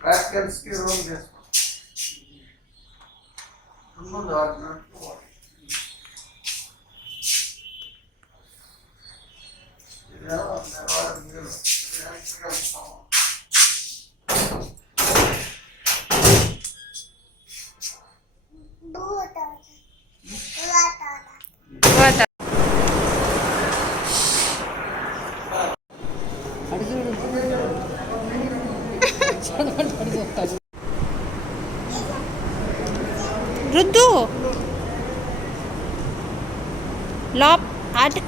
ప్రాక్టికల్స్కి room చేసుకో ముందు ఆడినట్టు రుద్దు లోప్ at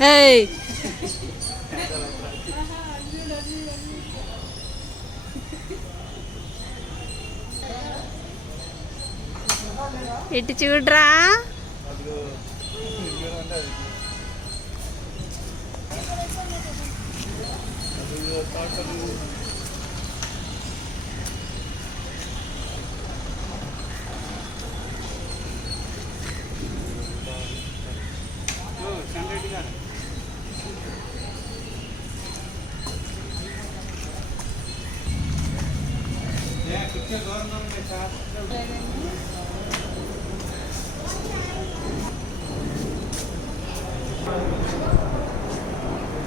hey ఇటు చూడరా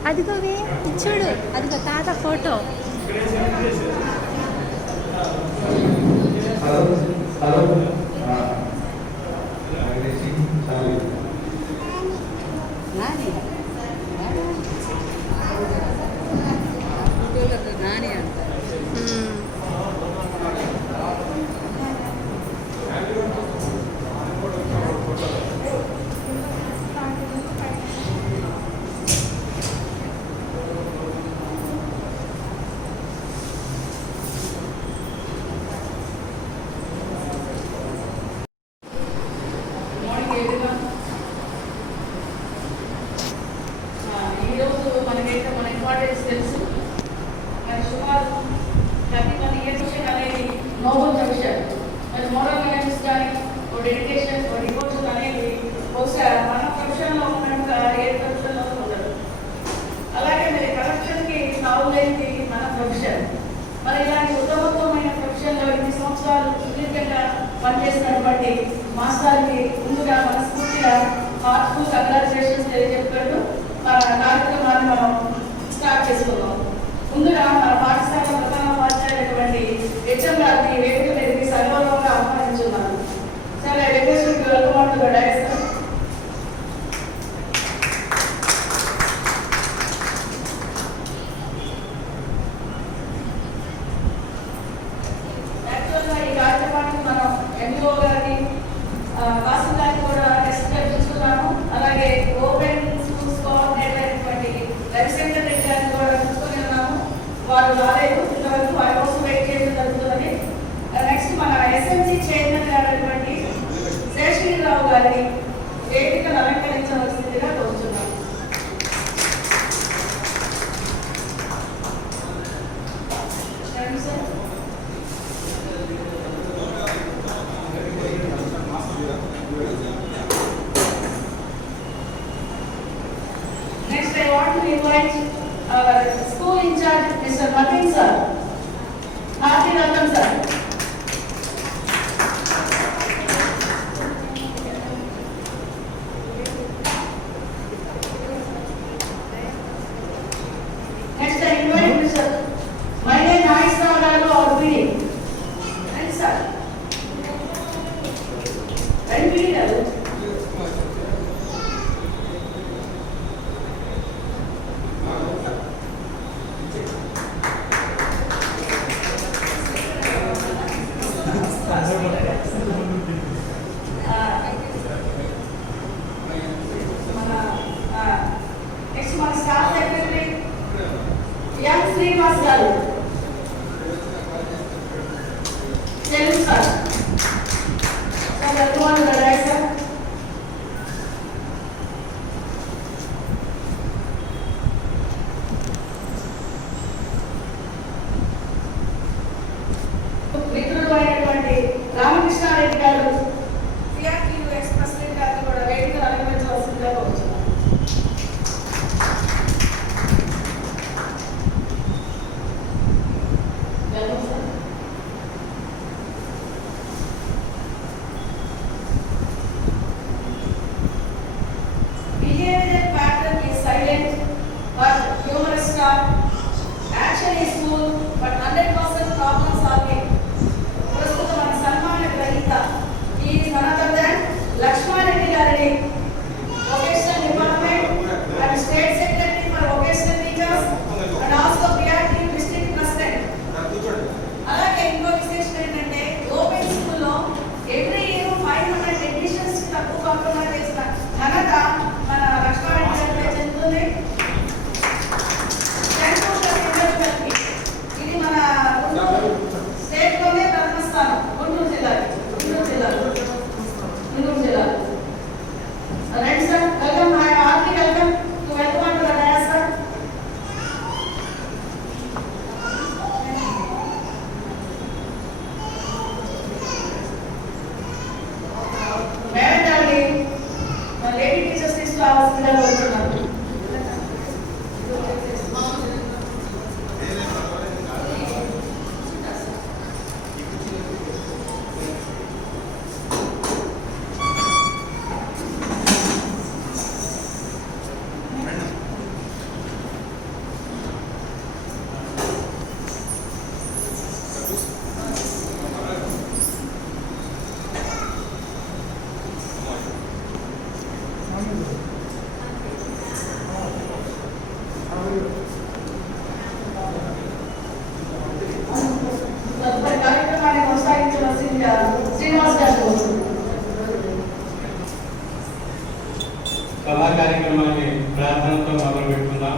అదిగోవే చూడు అదిగో తాత ఫోటో నోబెల్ జంక్షన్ మరి మోరల్ వాల్యూస్ కానీ ఓ డెడికేషన్ ఓ డివోషన్ అనేది బహుశా మన ప్రొఫెషన్లో ఉన్నట్టుగా ఏ ప్రొఫెషన్లో ఉండదు. అలాగే మరి కరప్షన్కి తావులేనిది మన ప్రొఫెషన్. మరి ఇలాంటి ఉత్తమోత్తమైన ప్రొఫెషన్లో ఇన్ని సంవత్సరాలు సుదీర్ఘంగా పనిచేసినటువంటి మాస్టర్కి ముందుగా మనస్ఫూర్తిగా హార్ట్ఫుల్ కంగ్రాచులేషన్స్ తెలియజెప్పుకుంటూ మన కార్యక్రమాన్ని మనం స్టార్ట్ చేసుకున్నాం. ముందుగా మన పాఠశాల ప్రధానోపాధ్యాయులైనటువంటి హెచ్ఎం గారిని వేదిక మీదకి సగౌరవంగా ఆహ్వానించున్నాను. సరే request welcome to the dais. యాక్చువల్గా ఈ కార్యక్రమానికి మనం ఎంఈఓ గారిని కాసం గారిని కూడా గెస్ట్ గా పిలుచుకున్నాము. అలాగే ఓపెన్ స్కూల్స్ కోఆర్డినేటర్ అయినటువంటి రవిశంకర్ రెడ్డి గారిని కూడా పిలుచుకొని ఉన్నాము. వారు రాలేదు ఇంతవరకు, వారి కోసం వెయిట్ చేయడం జరుగుతుందని. నెక్స్ట్ మన ఎస్ఎంసీ చైర్మన్ గారైనటువంటి శేషగిరిరావు గారిని వేదికను అలంకరించవలసిందిగా కోరుతున్నాను. Next, I want to invite our school in charge, Mr. Martin sir. Hearty welcome, sir. Next, I invite Mr. Maine Naisnavaru or PD. And sir. And PD level. Next, my staff secretary, Young Srinivas Garu. Tell him, sir. request everyone to rise up. మిత్రుడు అయినటువంటి రామకృష్ణారెడ్డి గారు సిఆర్టీయూ ex president గారిని కూడా వేదికను అలంకరించవలసిందిగా కోరుతున్నాను. Behavior pattern is silent but humorous star. Action is cool but 100% problem solving. ప్రస్తుత మన సన్మాన గ్రహీత ఈ none other than Laxman Reddy గారిని vocational department and state secretary for vocational teachers and also PRT district president. అలాగే ఇంకో విశేషం ఏంటంటే ఓపెన్ స్కూల్లో ఎవ్రీ ఇయర్ 500 టెక్నీషియన్స్ తక్కువ కాంప్రమైజ్ చేసిన ఘనత మన లక్ష్మణ్ రెడ్డి గారికి చెందుతుంది. ఇది మన స్టేట్ లోనే ప్రథమ స్థానం గుంటూరు జిల్లా. Right sir, welcome. I heartly welcome to welcome to the dais sir. Madam గారిని మన లేడీ టీచర్స్ తీసుకోవాల్సిందిగా కోరుతున్నాను. కార్యక్రమాన్ని కొనసాగించవలసిందిగా శ్రీనివాస్ గారు. సభా కార్యక్రమాన్ని ప్రార్థనతో మొదలు పెట్టుకుందాం.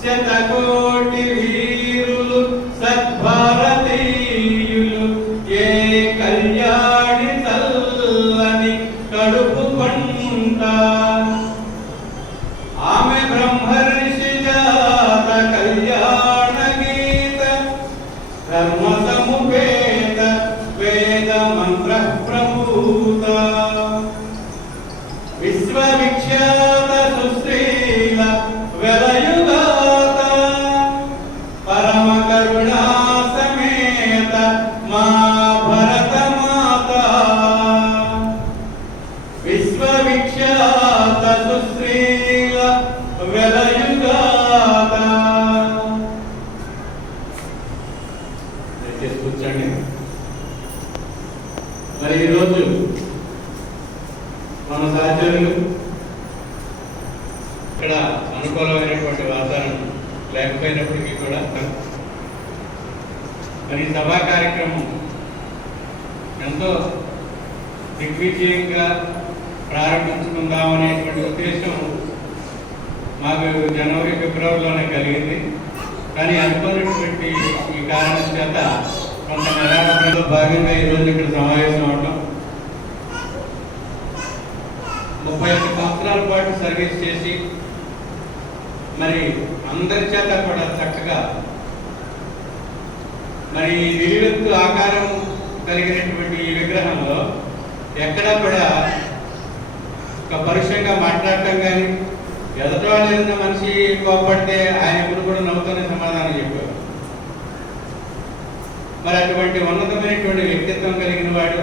శతకోటి వీరులు సద్భారతీయులు ఏ కళ్యాణి తల్లని కడుపు కొంట ఆమె బ్రహ్మర్షి జాత కళ్యాణ గీత ధర్మ సముపేత వేద మంత్ర ప్రభూత విశ్వవిఖ్యాత సుశ్రీల వెలయుగాత పరమ కరుణా సమేత మా భరత మాత విశ్వవిఖ్యాత సుశ్రీల వెలయుగాత. దయచేసి కూర్చోండి. మరి ఈరోజు మన సహచరులు ఇక్కడ అనుకూలమైనటువంటి వాతావరణం లేకపోయినప్పటికీ కూడా మరి సభా కార్యక్రమం ఎంతో దిగ్విజయంగా ప్రారంభించుకుందామనేటువంటి ఉద్దేశం మాకు జనవరి ఫిబ్రవరిలోనే కలిగింది. కానీ అనుకున్నటువంటి ఈ కారణం చేత కొంత నిరాకరణలో భాగంగా ఈరోజు ఇక్కడ సమావేశం అవడం, 31 సంవత్సరాల పాటు సర్వీస్ చేసి మరి అందరి చేత కూడా చక్కగా మరి నిలువెత్తు ఆకారం కలిగినటువంటి ఈ విగ్రహంలో ఎక్కడా కూడా ఒక పరుషంగా మాట్లాడటం కానీ, ఎదటవాళ్ళు ఏదైనా మనిషి కోపడితే ఆయన ఎప్పుడు కూడా నవ్వుతూనే సమాధానం చెప్పారు. మరి అటువంటి ఉన్నతమైనటువంటి వ్యక్తిత్వం కలిగిన వాడు,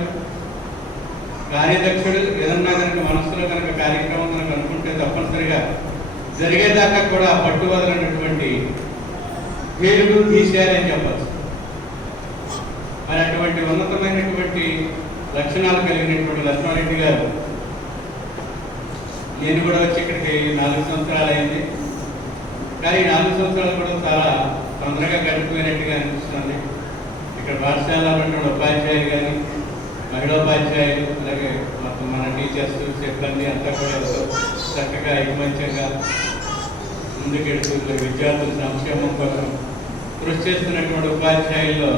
కార్యదక్షుడు, ఏదన్నా కనుక మనసులో కనుక కార్యక్రమం కనుక అనుకుంటే తప్పనిసరిగా జరిగేదాకా కూడా పట్టువదలనటువంటి పేరు తీసేయాలని చెప్పచ్చు. మరి అటువంటి ఉన్నతమైనటువంటి లక్షణాలు కలిగినటువంటి లక్ష్మారెడ్డి గారు, నేను కూడా వచ్చి ఇక్కడికి 4 సంవత్సరాలు అయింది. కానీ 4 సంవత్సరాలు కూడా చాలా తొందరగా గడిపిపోయినట్టుగా అనిపిస్తుంది. ఇక్కడ పాఠశాలలో ఉన్నటువంటి ఉపాధ్యాయులు కానీ, మహిళోపాధ్యాయులు, అలాగే మొత్తం మన టీచర్స్, సిబ్బంది అంతా కూడా చక్కగా ఐకమత్యంగా ముందుకెడుతూ విద్యార్థుల సంక్షేమం కోసం కృషి చేస్తున్నటువంటి ఉపాధ్యాయుల్లో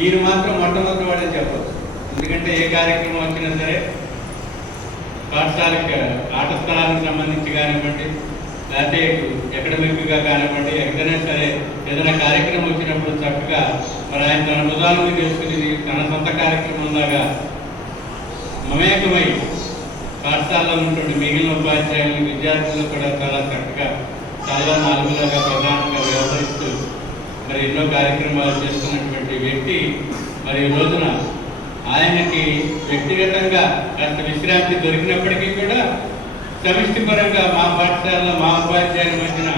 ఈయన మాత్రం మొట్టమొదటి వాడని చెప్పచ్చు. ఎందుకంటే ఏ కార్యక్రమం వచ్చినా సరే పాఠశాలకు ఆట స్థలానికి సంబంధించి కానివ్వండి, లేకపోతే అకాడమిక్గా కానివ్వండి, ఎక్కడైనా సరే ఏదైనా కార్యక్రమం వచ్చినప్పుడు చక్కగా మరి ఆయన తన భుజాలను చేసుకుని తన సొంత కార్యక్రమంలాగా మమేకమై పాఠశాలలో ఉన్నటువంటి మిగిలిన ఉపాధ్యాయులు, విద్యార్థులు కూడా చాలా చక్కగా చాలా నాలుగులాగా ప్రధానంగా వ్యవహరిస్తూ మరి ఎన్నో కార్యక్రమాలు చేస్తున్నటువంటి వ్యక్తి మరి ఈ రోజున ఆయనకి వ్యక్తిగతంగా కాస్త విశ్రాంతి దొరికినప్పటికీ కూడా సమిష్టి పరంగా మా పాఠశాలలో మా ఉపాధ్యాయుల మధ్యన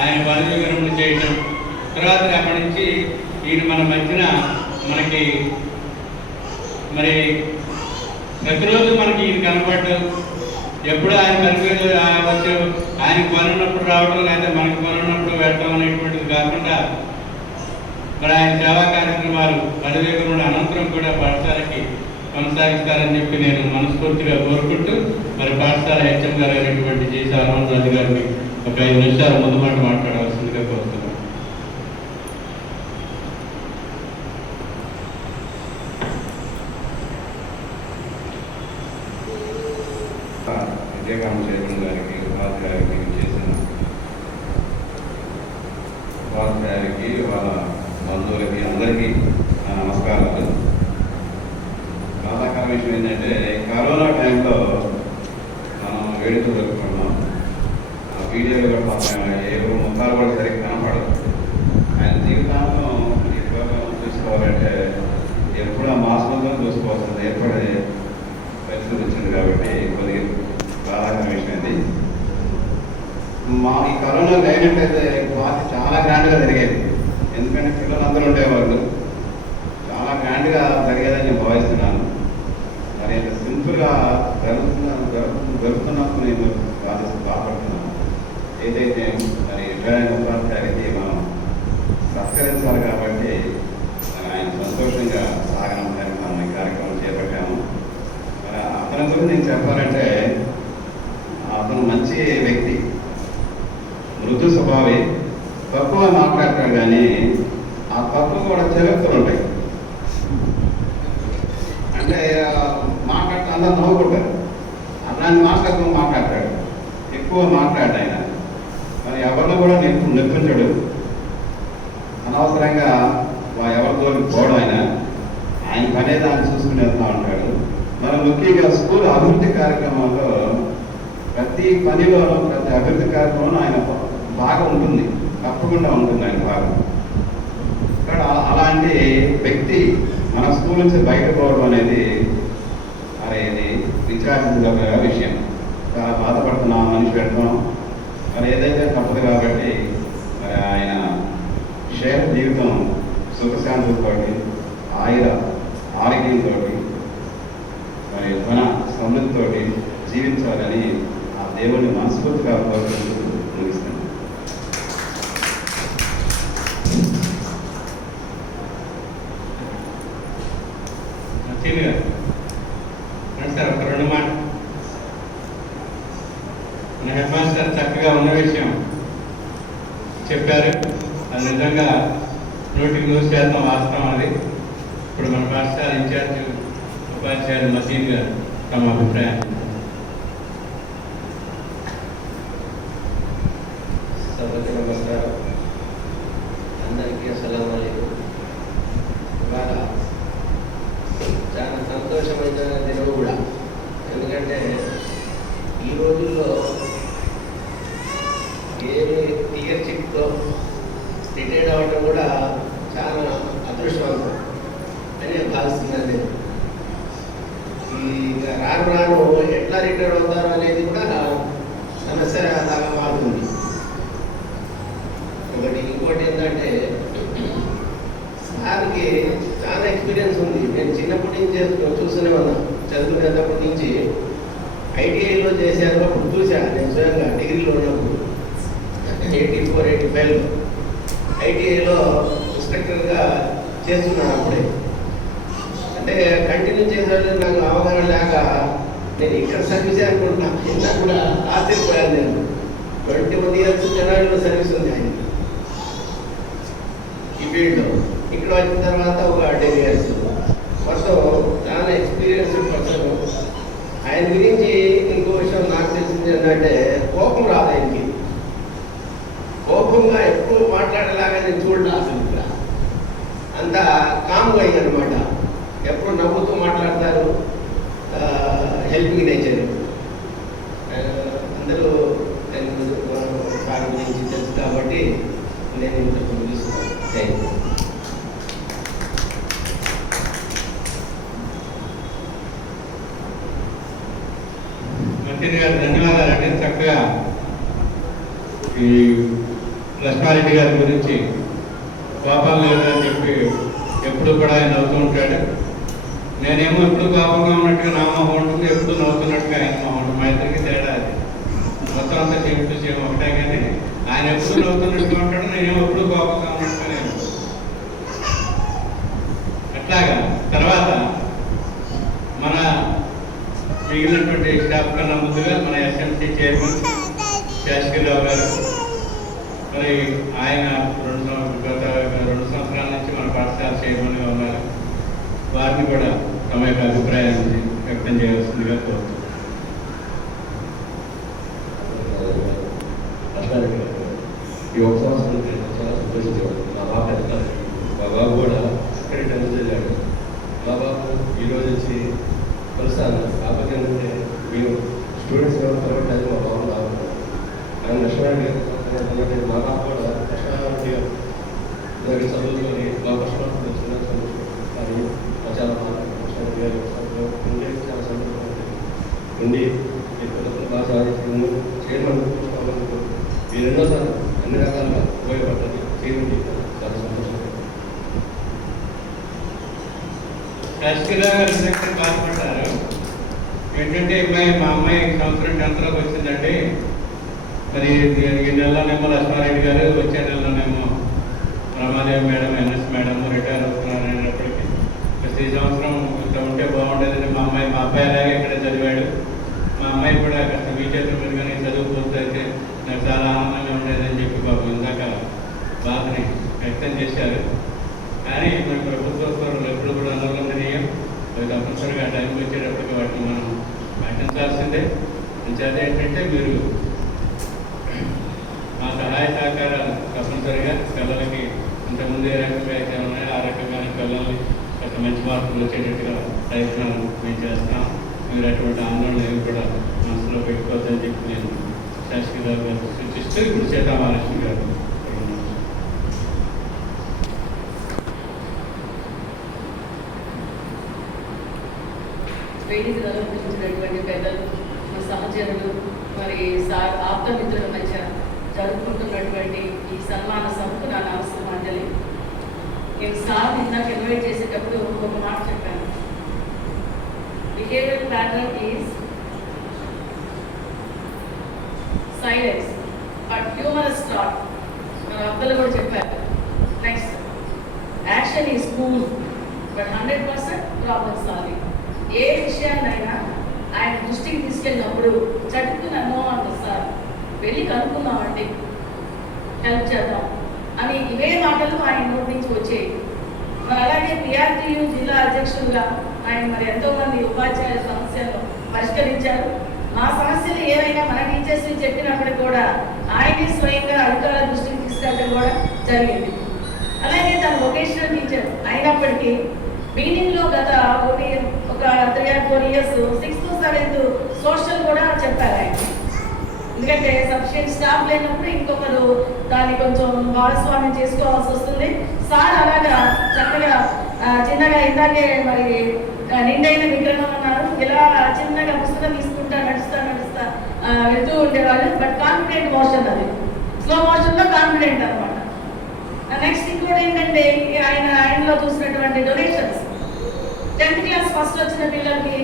ఆయన పదవి విరమణ చేయడం, తర్వాత అక్కడి నుంచి ఈయన మన మధ్యన మనకి మరి ప్రతిరోజు మనకి ఈయన కనపడటం, ఎప్పుడు ఆయన పనిపేరు వచ్చి ఆయనకు పనున్నప్పుడు రావడం, లేదా మనకు పనున్నప్పుడు వెళ్ళడం అనేటువంటిది కాకుండా మరి ఆయన సేవా కార్యక్రమాలు పదవి విరమణ అనంతరం కూడా పాఠశాలకి కొనసాగిస్తారని చెప్పి నేను మనస్ఫూర్తిగా కోరుకుంటూ మరి పాఠశాల హెచ్ఎం గారు అయినటువంటి జి హనుమంతరాజు గారిని ఒక 5 నిమిషాలు ముందు మాట మాట్లాడవలసిందిగా కోరుతున్నాను. విజయకాంత చైతన్య గారికి, ఉపాధ్యాయులకి చేసిన ఉపాధ్యాయులకి, వాళ్ళ బంధువులకి అందరికీ నా నమస్కారాలు. బాధాకర విషయం ఏంటంటే కరోనా టైంలో మనం వేడుకలు జరుపుకున్నాం. ఆ వీడియోలు కూడా పాపం ఏ ముఖాలు కూడా సరిగ్గా కనపడదు. ఆయన జీవితాంతం ఈ చూసుకోవాలంటే ఎప్పుడు ఆ మాసంలో చూసుకోవాల్సింది ఏర్పడే పరిస్థితి వచ్చింది. కాబట్టి కొద్దిగా బాధాకర విషయం ఇది. ఈ కరోనా అయినట్టయితే పార్టీ చాలా గ్రాండ్గా జరిగేది. ఎందుకంటే పిల్లలందరూ ఉండేవాళ్ళు, చాలా గ్రాండ్గా జరిగేదని నేను భావిస్తున్నాను. మరి ఇంత సింపుల్గా జరుగుతున్నప్పుడు నేను బాధపడుతున్నాను. ఏదైతే మరి రిటైర్ ఉపాధ్యాయులకి మనం సత్కరించాలి కాబట్టి ఆయన సంతోషంగా సాగనమని మనం ఈ కార్యక్రమం చేపట్టాము. మరి అతని గురించి నేను చెప్పాలంటే అతను మంచి వ్యక్తి, మృదు స్వభావి, తక్కువ మాట్లాడతాడు. కానీ ఆ తక్కువ కూడా చరిత్రలు ఉంటాయి. అంటే మాట్లాడితే అందరూ నవ్వుకుంటారు. అట్లాంటి మాట్లాడతాడు, ఎక్కువ మాట్లాడు ఆయన. మరి ఎవరిని కూడా నెప్పించడు, అనవసరంగా ఎవరితో పోవడం. ఆయన పనే దాన్ని చూసుకుని వెళ్తూ ఉంటాడు. మరి ముఖ్యంగా స్కూల్ అభివృద్ధి కార్యక్రమాల్లో ప్రతి పనిలోనూ, ప్రతి అభివృద్ధి కార్యక్రమంలో ఆయన బాగా ఉంటుంది, తప్పకుండా ఉంటుంది ఆయన భాగం. ఇక్కడ అలాంటి వ్యక్తి మన స్కూల్ నుంచి బయటపోవడం అనేది మరి ఇది విచారించదగ్గ విషయం. చాలా బాధపడుతున్నాం, మనిషి పెడుతున్నాం. మరి ఏదైతే తప్పదు కాబట్టి మరి ఆయన షేర్ జీవితం సుఖశాంతులతో, ఆరోగ్యంతో, మరి ధన సమృద్ధితో జీవించాలని ఆ దేవుడిని మనస్ఫూర్తిగా కోరుకుంటూ ముగిస్తాను. సార్ ఒక 2 మాట. మన హెడ్ మాస్టర్ చక్కగా ఉన్న విషయం చెప్పారు. అది నిజంగా 100% వాస్తవం అది. ఇప్పుడు మన పాఠశాల ఇన్ఛార్జ్ ఉపాధ్యాయులు మసీద్ గారు తమ అభిప్రాయం. సభకి నమస్కారం. అందరికీ అస్సలాము అలైకుం. ఇవాళ చాలా సంతోషమైన దినం కూడా. ఎందుకంటే ఈ రోజుల్లో ఏమి టికెట్ చిక్తో రిటైర్డ్ అవ్వడం కూడా చాలా అదృష్టవంతం అని భావిస్తున్నాను నేను. ఈ రాను రాను ఎట్లా రిటైర్డ్ అవుతారు అనేది కూడా సమస్య లాగా మారుతుంది. ఇంకోటి ఏంటంటే సార్కి చాలా ఎక్స్పీరియన్స్ ఉంది. నేను చిన్నప్పటి నుంచి చూస్తూనే ఉన్నాను. చదువుకునేటప్పటి నుంచి ఐటీఐలో చేశాను. అప్పుడు చూశాను నేను స్వయంగా డిగ్రీలో ఉన్నప్పుడు 84-85లో ఐటీఐలో ఇన్స్ట్రక్టర్గా చేస్తున్నాను. అప్పుడే అంటే కంటిన్యూ చేసేది నాకు అవగాహన లేక నేను ఇక్కడ సర్వీసే అనుకుంటున్నాను. ఇంత కూడా ఆశ్చర్యపోయాను. నేను 21 years జనవరిలో సర్వీస్ ఉంది ఆయన ఈ ఫీల్డ్లో. ఇక్కడ వచ్చిన తర్వాత ఒక 10 years మొత్తం చాలా ఎక్స్పీరియన్స్డ్ పర్సన్. ఆయన గురించి ఇంకో విషయం నాకు తెలిసింది ఏంటంటే కోపం రాదు ఆయనకి. కోపంగా ఎప్పుడు మాట్లాడేలాగా నేను చూడలే అసలు. ఇక్కడ అంతా కామ్గా అయ్యనమాట. ఎప్పుడు నవ్వుతూ మాట్లాడతారు. Helping nature. అందరూ సార్ గురించి తెలుసు కాబట్టి నేను ఇంతకు ముగిస్తున్నాను. Thank you. మంత్రి గారు ధన్యవాదాలండి. చక్కగా ఈ లక్ష్మారెడ్డి గారి గురించి కోపం లేదని చెప్పి ఎప్పుడు కూడా ఆయన నవ్వుతూ ఉంటాడు. నేనేమో ఎప్పుడు కోపంగా ఉన్నట్టుగా నా మొహం ఉంటుంది, ఎప్పుడు నవ్వుతున్నట్టుగా ఆయన మొహం ఉంటుంది. మా ఇద్దరికి తేడా అది. మొత్తం అంతా చెబుతూ చేయడం ఒకటే. కానీ ఆయన ఎప్పుడు నవ్వుతున్నట్టుగా ఉంటాడు, నేనేమో ఎప్పుడు కోపంగా ఉన్నట్టుగా నేను. అట్లాగా తర్వాత మన మిగిలినటువంటి స్టాఫ్ కన్నా ముందుగా మన ఎస్ఎంసీ చైర్మన్ శాస్త్రిరావు గారు, మరి ఆయన గత 2 సంవత్సరాల నుంచి మన పాఠశాల చైర్మన్గా ఉన్నారు. వారిని కూడా తమ యొక్క అభిప్రాయాన్ని వ్యక్తం చేయవలసిందిగా కోరుతున్నాను. ఈ 1 సంవత్సరం చాలా సంతోషించేవాడు. మా బాబు ఎదుగుతాడు. మా బాబు కూడా ఇక్కడే 10th చదివాడు. మా బాబు ఈరోజు వచ్చి కలుస్తాను. కాకపోతే ఏంటంటే మేము స్టూడెంట్స్ కాబట్టి అది మా బాబు బాగుంటాం. ఆయన లక్ష్మణ్ గారు మా బాబు కూడా లక్ష్మణ్ గారు దగ్గర చదువుకొని మా కష్టపడుతుంది వచ్చిన సంతోషం. చాలా బాగా లక్ష్మణ్ గారు ఉండే చాలా సంతోషం ఉండి పిల్లలు బాగా సాధించి చైర్మన్ మీరు ఎన్నోసార్లు అన్ని రకాలుగా ఉపయోగపడ్డది. చేయండి. చాలా సంతోషం. శాస్త్రిరావు గారు బాధపడ్డారు. ఏంటంటే మా అమ్మాయి సంవత్సరం 10th వచ్చిందండి. మరి ఈ నెలలోనేమో లక్ష్మారెడ్డి గారు, వచ్చే నెలలోనేమో Ramadevi madam, N S madam retire అవుతున్నారు అనేటప్పటికీ ప్రతి సంవత్సరం ఇట్లా ఉంటే బాగుండేదని మా అబ్బాయి అలాగే ఇక్కడ చదివాడు. మా అమ్మాయి కూడా కాస్త మీ చేతుల మీదుగానే చదువు పూర్తయితే నాకు చాలా ఆనందంగా ఉండేదని చెప్పి బాబు ఇందాక బాధని వ్యక్తం చేశారు. కానీ మన ప్రభుత్వ ఎప్పుడు కూడా అనులంఘనీయం. తప్పనిసరిగా టైంకి వచ్చేటప్పటికి వాటిని మనం పాటించాల్సిందే. అంచేత ఏంటంటే మీరు మా సహాయ సహకారాలు తప్పనిసరిగా పిల్లలకి ఇంతకుముందు ఏ రకంగా అయితే ఉన్నాయో ఆ రకంగానే పిల్లల్ని కొంత మంచి మార్పులు వచ్చేటట్టుగా ప్రయత్నాలు మేము చేస్తాం. మీరు అటువంటి ఆందోళన ఏమి కూడా మనసులో పెట్టుకోవద్దని చెప్పి నేను శాస్త్రిరావు గారు సూచిస్తూ ఇప్పుడు సీతామహాలక్ష్మి గారు వేదికలు అలంకరించినటువంటి పెద్దలు, మా సహచరులు, మరి ఆప్తమిత్రుల మధ్య జరుపుకుంటున్నటువంటి ఈ సన్మాన సభకు నా నమస్కారాంజలి. నేను సార్ ఇందాక ఇన్వైట్ చేసేటప్పుడు ఒక మాట చెప్పాను. Behaviour pattern is silence but humorous thought. మన అబ్దుల్ కూడా చెప్పారు. Next action is cool but 100% problem solving. ఏ విషయాన్నైనా ఆయన దృష్టికి తీసుకెళ్ళినప్పుడు చటుకుని నో అంటారు సార్, వెళ్ళి కనుక్కుందామండి, హెల్ప్ చేద్దాం అని ఇవే మాటలు ఆయన నోటి నుంచి వచ్చేవి. మరి అలాగే పిఆర్టీయు జిల్లా అధ్యక్షులుగా ఆయన మరి ఎంతో మంది ఉపాధ్యాయుల సమస్యలను పరిష్కరించారు. మా సమస్యలు ఏవైనా మన టీచర్స్ చెప్పినప్పుడు కూడా ఆయనే స్వయంగా అధికారుల దృష్టికి తీసుకెళ్ళడం కూడా జరిగింది. అలాగే తన వొకేషనల్ టీచర్ అయినప్పటికీ మీటింగ్లో గత ఒక 3 or 4 years 6th, 7th social కూడా చెప్పారు ఆయన. ఎందుకంటే సఫిషియెంట్ స్టాఫ్ లేనప్పుడు ఇంకొకరు దాన్ని కొంచెం భాగస్వామ్యం చేసుకోవాల్సి వస్తుంది. సార్ అలాగా చక్కగా చిన్నగా ఇందాకే మరి నిండైన విగ్రహం అన్నారు, ఇలా చిన్నగా పుస్తకం తీసుకుంటా నడుస్తా వెళ్తూ ఉండేవాళ్ళు. బట్ కాన్ఫిడెంట్ మోషన్, అది స్లో మోషన్లో కాన్ఫిడెంట్ అనమాట. నెక్స్ట్ ఇంకోటి ఏంటంటే ఆయనలో చూసినటువంటి డొనేషన్స్. 10th class ఫస్ట్ వచ్చిన పిల్లలకి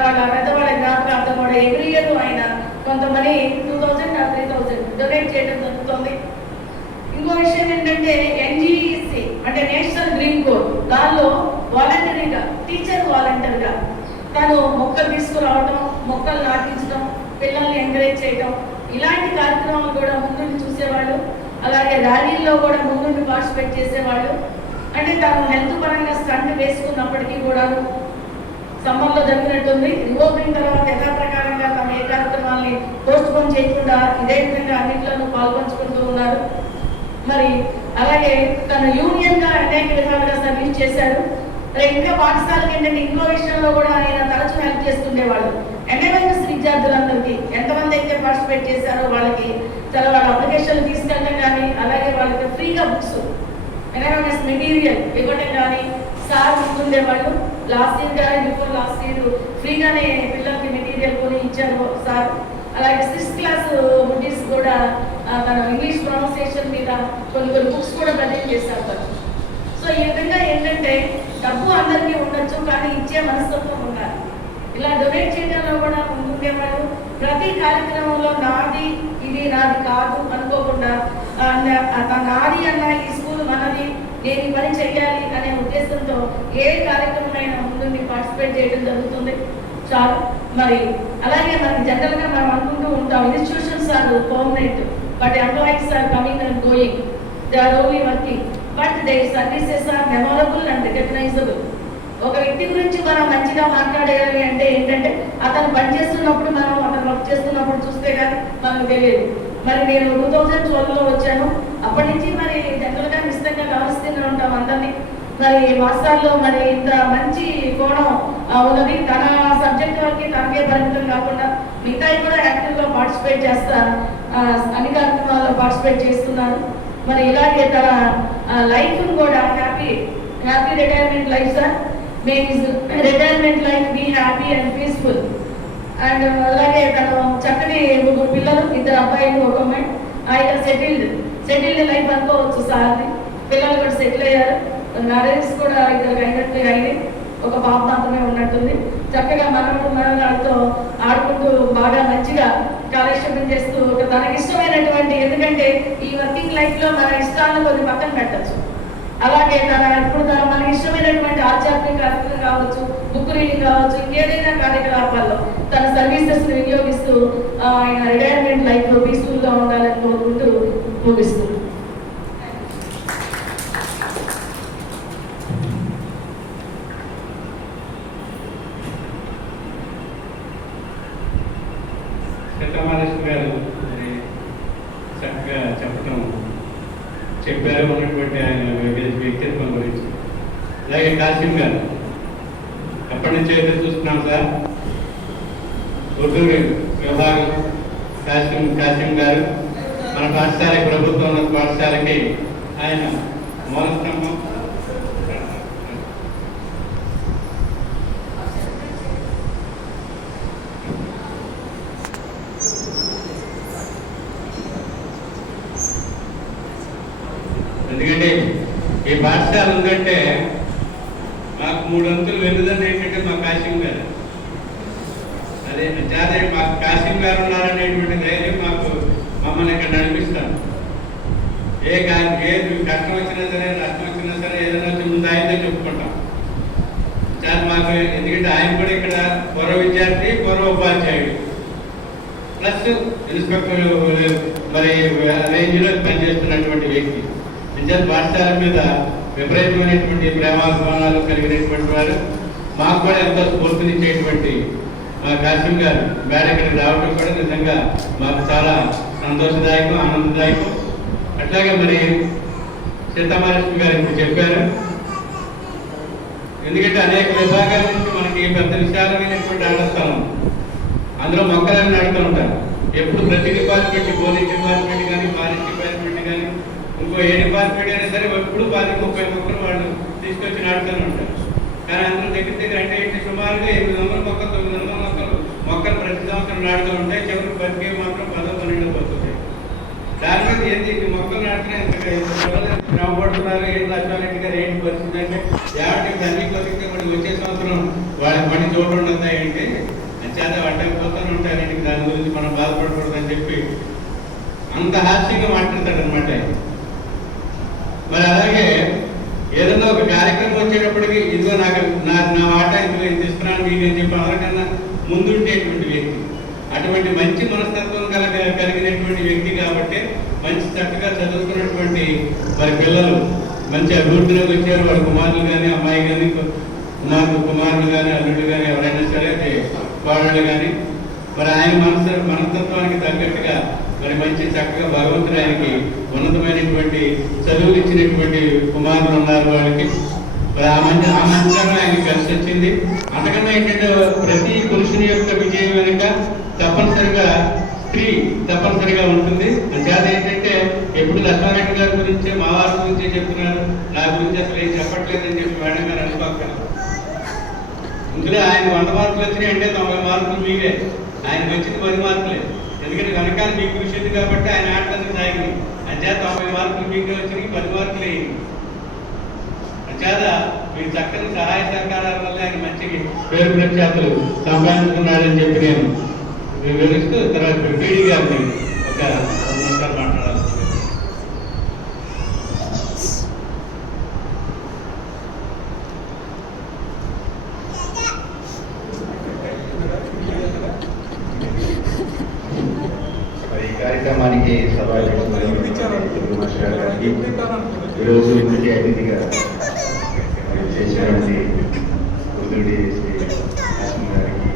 వాళ్ళ పెద్దవాళ్ళ జ్ఞాపకార్థం కూడా ఎవ్రీ ఇయర్ ఆయన కొంతమంది 2000 or 3000 డొనేట్ చేయడం జరుగుతుంది. ఇంకో విషయం ఏంటంటే ఎన్జిసి అంటే నేషనల్ గ్రీన్ కోర్, దానిలో వాలంటరీగా టీచర్ వాలంటీర్గా తను మొక్కలు తీసుకురావడం, మొక్కలు నాటించడం, పిల్లల్ని ఎంకరేజ్ చేయడం, ఇలాంటి కార్యక్రమాలు కూడా ముందుండి చూసేవాళ్ళు. అలాగే ర్యాలీల్లో కూడా ముందుండి పార్టిసిపేట్ చేసేవాళ్ళు. అంటే తను హెల్త్ పరంగా స్టంట్ వేసుకున్నప్పటికీ కూడా సమ్మర్లో జరిగినట్టుంది. రివోల్వింగ్ తర్వాత యథాప్రకారంగా తమ ఏ కార్యక్రమాల్ని పోస్ట్ పోన్ చేయకుండా ఇదే విధంగా అన్నింటిలోనూ పాల్పంచుకుంటూ ఉన్నారు. మరి అలాగే తన యూనియన్గా అనేక విధాలుగా సర్వీస్ చేశారు. ఇంకా పాఠశాలకి ఏంటంటే ఇంకో విషయంలో కూడా ఆయన తరచూ హెల్ప్ చేస్తుండేవాళ్ళు. NMS విద్యార్థులందరికీ ఎంతమంది అయితే పార్టిసిపేట్ చేశారో వాళ్ళకి వాళ్ళ అప్లికేషన్లు తీసుకెళ్ళడం కానీ, అలాగే వాళ్ళకి ఫ్రీగా బుక్స్ NMS మెటీరియల్ ఇవ్వడం కానీ సార్ ముందుండేవాళ్ళు. లాస్ట్ ఇయర్ కానీ బిఫోర్ లాస్ట్ ఇయర్ ఫ్రీగానే పిల్లలకి మెటీరియల్ కొని ఇచ్చారు సార్. అలాగే 6th class బుడ్డీస్ కూడా తన ఇంగ్లీష్ ప్రొనౌన్సియేషన్ మీద కొన్ని బుక్స్ కూడా ప్రజెంట్ చేశారు సార్. సో ఈ విధంగా ఏంటంటే డబ్బు అందరికీ ఉండొచ్చు, కానీ ఇచ్చే మనస్తత్వం ఉండాలి. ఇలా డొనేట్ చేయడంలో కూడా ముందుండేవాళ్ళు. ప్రతి కార్యక్రమంలో నాది ఇది నాది కాదు అనుకోకుండా నాది అన్న ఈ స్కూల్ మనది, నేను ఈ పని చెయ్యాలి అనే ఉద్దేశంతో ఏ కార్యక్రమమైనా ముందుండి పార్టిసిపేట్ చేయడం జరుగుతుంది. చాలు. మరి అలాగే మనకి జనరల్గా మనం అనుకుంటూ ఉంటాం institutions are permanent, but employees are coming and going, they are only working, but their services are memorable and recognizable. ఒక వ్యక్తి గురించి మనం మంచిగా మాట్లాడేయాలి అంటే ఏంటంటే అతను పనిచేస్తున్నప్పుడు, మనం అతను వర్క్ చేస్తున్నప్పుడు చూస్తే కానీ మనకు తెలియదు. మరి నేను 2012లో వచ్చాను. అప్పటి నుంచి మరి జనరల్గా నిశ్చితంగా గమనిస్తూనే ఉంటాం అందరినీ. మరి మాస్టర్లో మరి ఇంత మంచి కోణం ఉన్నది. తన సబ్జెక్ట్ వరకు తనకే పరిమితం కాకుండా మిగతాయి కూడా యాక్టివ్గా పార్టిసిపేట్ చేస్తా అన్ని కార్యక్రమాల్లో పార్టిసిపేట్ చేస్తున్నారు. మరి ఇలాగే తన లైఫ్ కూడా happy retirement life sir. May his retirement life be happy and peaceful. And అలాగే తను చక్కటి 3 పిల్లలు, 2 అబ్బాయిలు, 1 అమ్మాయి. ఆయన సెటిల్డ్ లైఫ్ అనుకోవచ్చు సార్ని. పిల్లలు కూడా సెటిల్ అయ్యారు. మ్యారేజెస్ కూడా 2 అయినట్లుగా అయింది. 1 పాప మాత్రమే ఉన్నట్టుంది. చక్కగా మనవాళ్ళతో ఆడుకుంటూ బాగా మంచిగా కాలక్షేపం చేస్తూ తనకి ఇష్టమైనటువంటి, ఎందుకంటే ఈ వర్కింగ్ లైఫ్లో మన ఇష్టాలను కొన్ని పక్కన పెట్టచ్చు. అలాగే ఇప్పుడు మనకి ఇష్టమైనటువంటి ఆధ్యాత్మిక కార్యక్రమం కావచ్చు, బుక్ రీడింగ్ కావచ్చు, ఇంకేదైనా కార్యకలాపాల్లో తన సర్వీసెస్ వినియోగిస్తూ ఆయన రిటైర్మెంట్ లైఫ్ పీస్ఫుల్గా ఉండాలని కోరుకుంటూ ముగిస్తుంది. సీతామహాలక్ష్మి గారు చక్కగా చెప్పారు ఉన్నటువంటి ఆయన వ్యక్తిత్వం గురించి. అలాగే కాసిం గారు ఎప్పటి నుంచి అయితే చూస్తున్నాం సార్, ఉర్దూ విభాగం కాసిం గారు మన పాఠశాలకి, ప్రభుత్వ ఉన్నత పాఠశాలకి ఆయన మూలస్తంభం. ఎందుకంటే ఈ పాఠశాల ఉందంటే మాకు 3 అంతులు వెలుదని ఏంటంటే మా కాసిం గారు. అదే జాతే మాకు కాసిం గారు ఉన్నారనేటువంటి ధైర్యం మమ్మల్ని ఇక్కడ నడిపిస్తాను. ఏ కష్టం వచ్చినా సరే, నష్టం వచ్చినా సరే, ఏదైనా వచ్చి ముందు ఆయనతో చెప్పుకుంటాం. చాలా మాకు, ఎందుకంటే ఆయన కూడా ఇక్కడ పూర్వ విద్యార్థి, పూర్వ ఉపాధ్యాయుడు, ప్లస్ ఇన్స్పెక్టర్ మరి రేంజ్లో పనిచేస్తున్నటువంటి వ్యక్తి. విద్యార్థి పాఠశాల మీద విపరీతమైనటువంటి ప్రేమాభిమానాలు కలిగినటువంటి వారు, మాకు కూడా ఎంతో స్ఫూర్తినిచ్చేటువంటి కాశీం గారు మేడం ఇక్కడికి రావడం కూడా నిజంగా మాకు చాలా సంతోషదాయకం, ఆనందదాయకం. అట్లాగే మరి సీతామహాలక్ష్మి గారు ఇప్పుడు చెప్పారు. ఎందుకంటే అనేక విభాగాల నుంచి మనకి పెద్ద విశాలమైనటువంటి ఆట స్థలం, అందులో మొక్కలను నాటుతూ ఉంటారు. ఎప్పుడు ప్రతి డిపార్ట్మెంట్, పోలీస్ డిపార్ట్మెంట్ కానీ, ఫారెస్ట్ డిపార్ట్మెంట్ కానీ, ఇంకో ఏ డిపార్ట్మెంట్ అయినా సరే ఎప్పుడు 10-30 మొక్కలు వాళ్ళు తీసుకొచ్చి నాటుతూనే ఉంటారు. కానీ అందులో దగ్గర అంటే సుమారుగా 800 మొక్కలు, 900 మొక్కలు ప్రతి సంవత్సరం నాటుతూ ఉంటాయి. చివరికి బతికే మాత్రం 10-12 పోతుంది. దాని మీద ఏంటి మొక్కలు నాటుతున్నాయి, శ్రమపడుతున్నారు, ఏంటి లక్ష్మారెడ్డి గారు ఏంటి పరిస్థితి అంటే యావటికి అన్ని బతికితే మరి వచ్చే సంవత్సరం వాళ్ళకి పని చోటు ఉండదా ఏంటి చేత వాటికి పోతూనే ఉంటారండి. దాని గురించి మనం బాధపడకూడదని చెప్పి అంత హాస్యంగా మాట్లాడతాడు అనమాట. మరి అలాగే ఏదన్నా ఒక కార్యక్రమం వచ్చేటప్పటికి ఇదిగో నాకు నా మాట ఇదిగో ఇది ఇస్తున్నాను మీకు అని చెప్పి అందరికన్నా ముందుండేటువంటి వ్యక్తి, అటువంటి మంచి మనస్తత్వం కలిగినటువంటి వ్యక్తి కాబట్టి మంచి చక్కగా చదువుకున్నటువంటి వారి పిల్లలు మంచి అభివృద్ధిలోకి వచ్చారు. వారి కుమారులు కానీ, అమ్మాయి కానీ, కుమారులు కానీ, అల్లుడు కానీ, ఎవరైనా సరే కోడళ్ళు కానీ మరి ఆయన మనస్తత్వానికి తగ్గట్టుగా మరి మంచి చక్కగా భగవంతుడు ఆయనకి ఉన్నతమైనటువంటి చదువులు ఇచ్చినటువంటి కుమారులు ఉన్నారు. వాళ్ళకి మరి ఆ మంచితనం ఆయనకి కలిసి వచ్చింది. అంతకన్నా ఏంటంటే ప్రతి పురుషుని యొక్క విజయం వెనుక తప్పనిసరిగా స్త్రీ తప్పనిసరిగా ఉంటుంది. అంచేత ఏంటంటే ఎప్పుడు లక్ష్మారెడ్డి గారి గురించి, మా వారి గురించి చెప్తున్నారు, నా గురించి అసలు ఏం చెప్పట్లేదని చెప్పి మేడం గారు అనుకోక ఇందులో ఆయన 100 మార్కులు వచ్చినాయి అంటే 90 మార్కులు మీరే, ఆయనకు వచ్చింది 10 మార్కులే. ఎందుకంటే కనుక మీకు కృషి ఉంది కాబట్టి ఆయన ఆటలకు సాగినాయి. అంచేత 90 మార్కులు మీకే వచ్చినాయి, 10 మార్కులు అయ్యింది. అంచేత మీరు చక్కని సహాయ సహకారాల వల్ల ఆయన మంచి పేరు ప్రఖ్యాతులు సంపాదించుకున్నారని చెప్పి నేను వివరిస్తూ తర్వాత బీడీ గారిని ఒక 2 నిమిషాలు మాట్లాడాల్సింది. కార్యక్రమానికి ఈరోజు ముఖ్య అతిథిగా చేసినటువంటి ఉద్యోగి శ్రీ గారికి,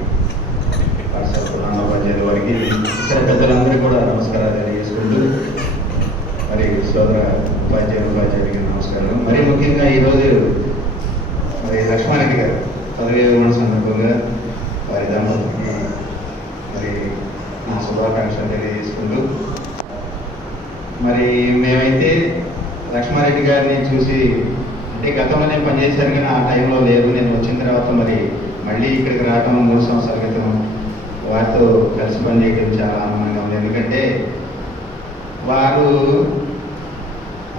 పాఠశాల ప్రధానోపాధ్యాయుల వారికి, ఇతర పెద్దలందరూ కూడా నమస్కారాలు తెలియజేసుకుంటూ మరి సోదర ఉపాధ్యాయులకి నమస్కారం. మరీ ముఖ్యంగా ఈరోజు మరి లక్ష్మారెడ్డి గారు పదవీ విరమణ సందర్భంగా వారి దంపతులకి మరి నా శుభాకాంక్షలు తెలియజేసుకుంటూ మరి మేమైతే లక్ష్మారెడ్డి గారిని చూసి అంటే గతంలో నేను పనిచేశాను కానీ ఆ టైంలో లేదు. నేను వచ్చిన తర్వాత మరి మళ్ళీ ఇక్కడికి రావటం 3 సంవత్సరాల క్రితం వారితో కలిసి పనిచేయడం చాలా ఆనందంగా ఉంది. ఎందుకంటే వారు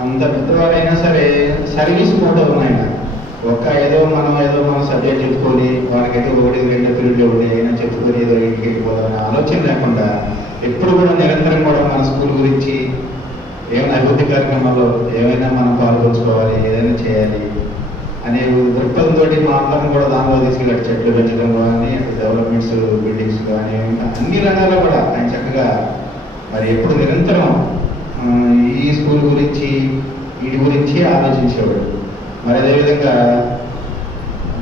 అంత పెద్దవారైనా సరే సర్వీస్ మోడ్ ఉన్నాయన ఏదో మన సబ్జెక్ట్ చెప్పుకొని వాళ్ళకైతే 1-2 పీరియడ్లు ఉండి అయినా చెప్పుకొని ఏదో ఇంటికి వెళ్ళిపోవాలనే ఆలోచన లేకుండా ఎప్పుడు కూడా నిరంతరం కూడా మన స్కూల్ గురించి ఏమైనా అభివృద్ధి కార్యక్రమాల్లో ఏమైనా మనం పాల్గొంచుకోవాలి, ఏదైనా చేయాలి అనే దృక్పథంతో మా అందరం కూడా దానిలో తీసుకెళ్ళి చెట్లు పెంచడం కానీ, డెవలప్మెంట్స్, బిల్డింగ్స్ కానీ అన్ని రంగాల్లో కూడా ఆయన చక్కగా మరి ఎప్పుడు నిరంతరం ఈ స్కూల్ గురించి వీటి గురించి ఆలోచించేవాడు. మరి అదేవిధంగా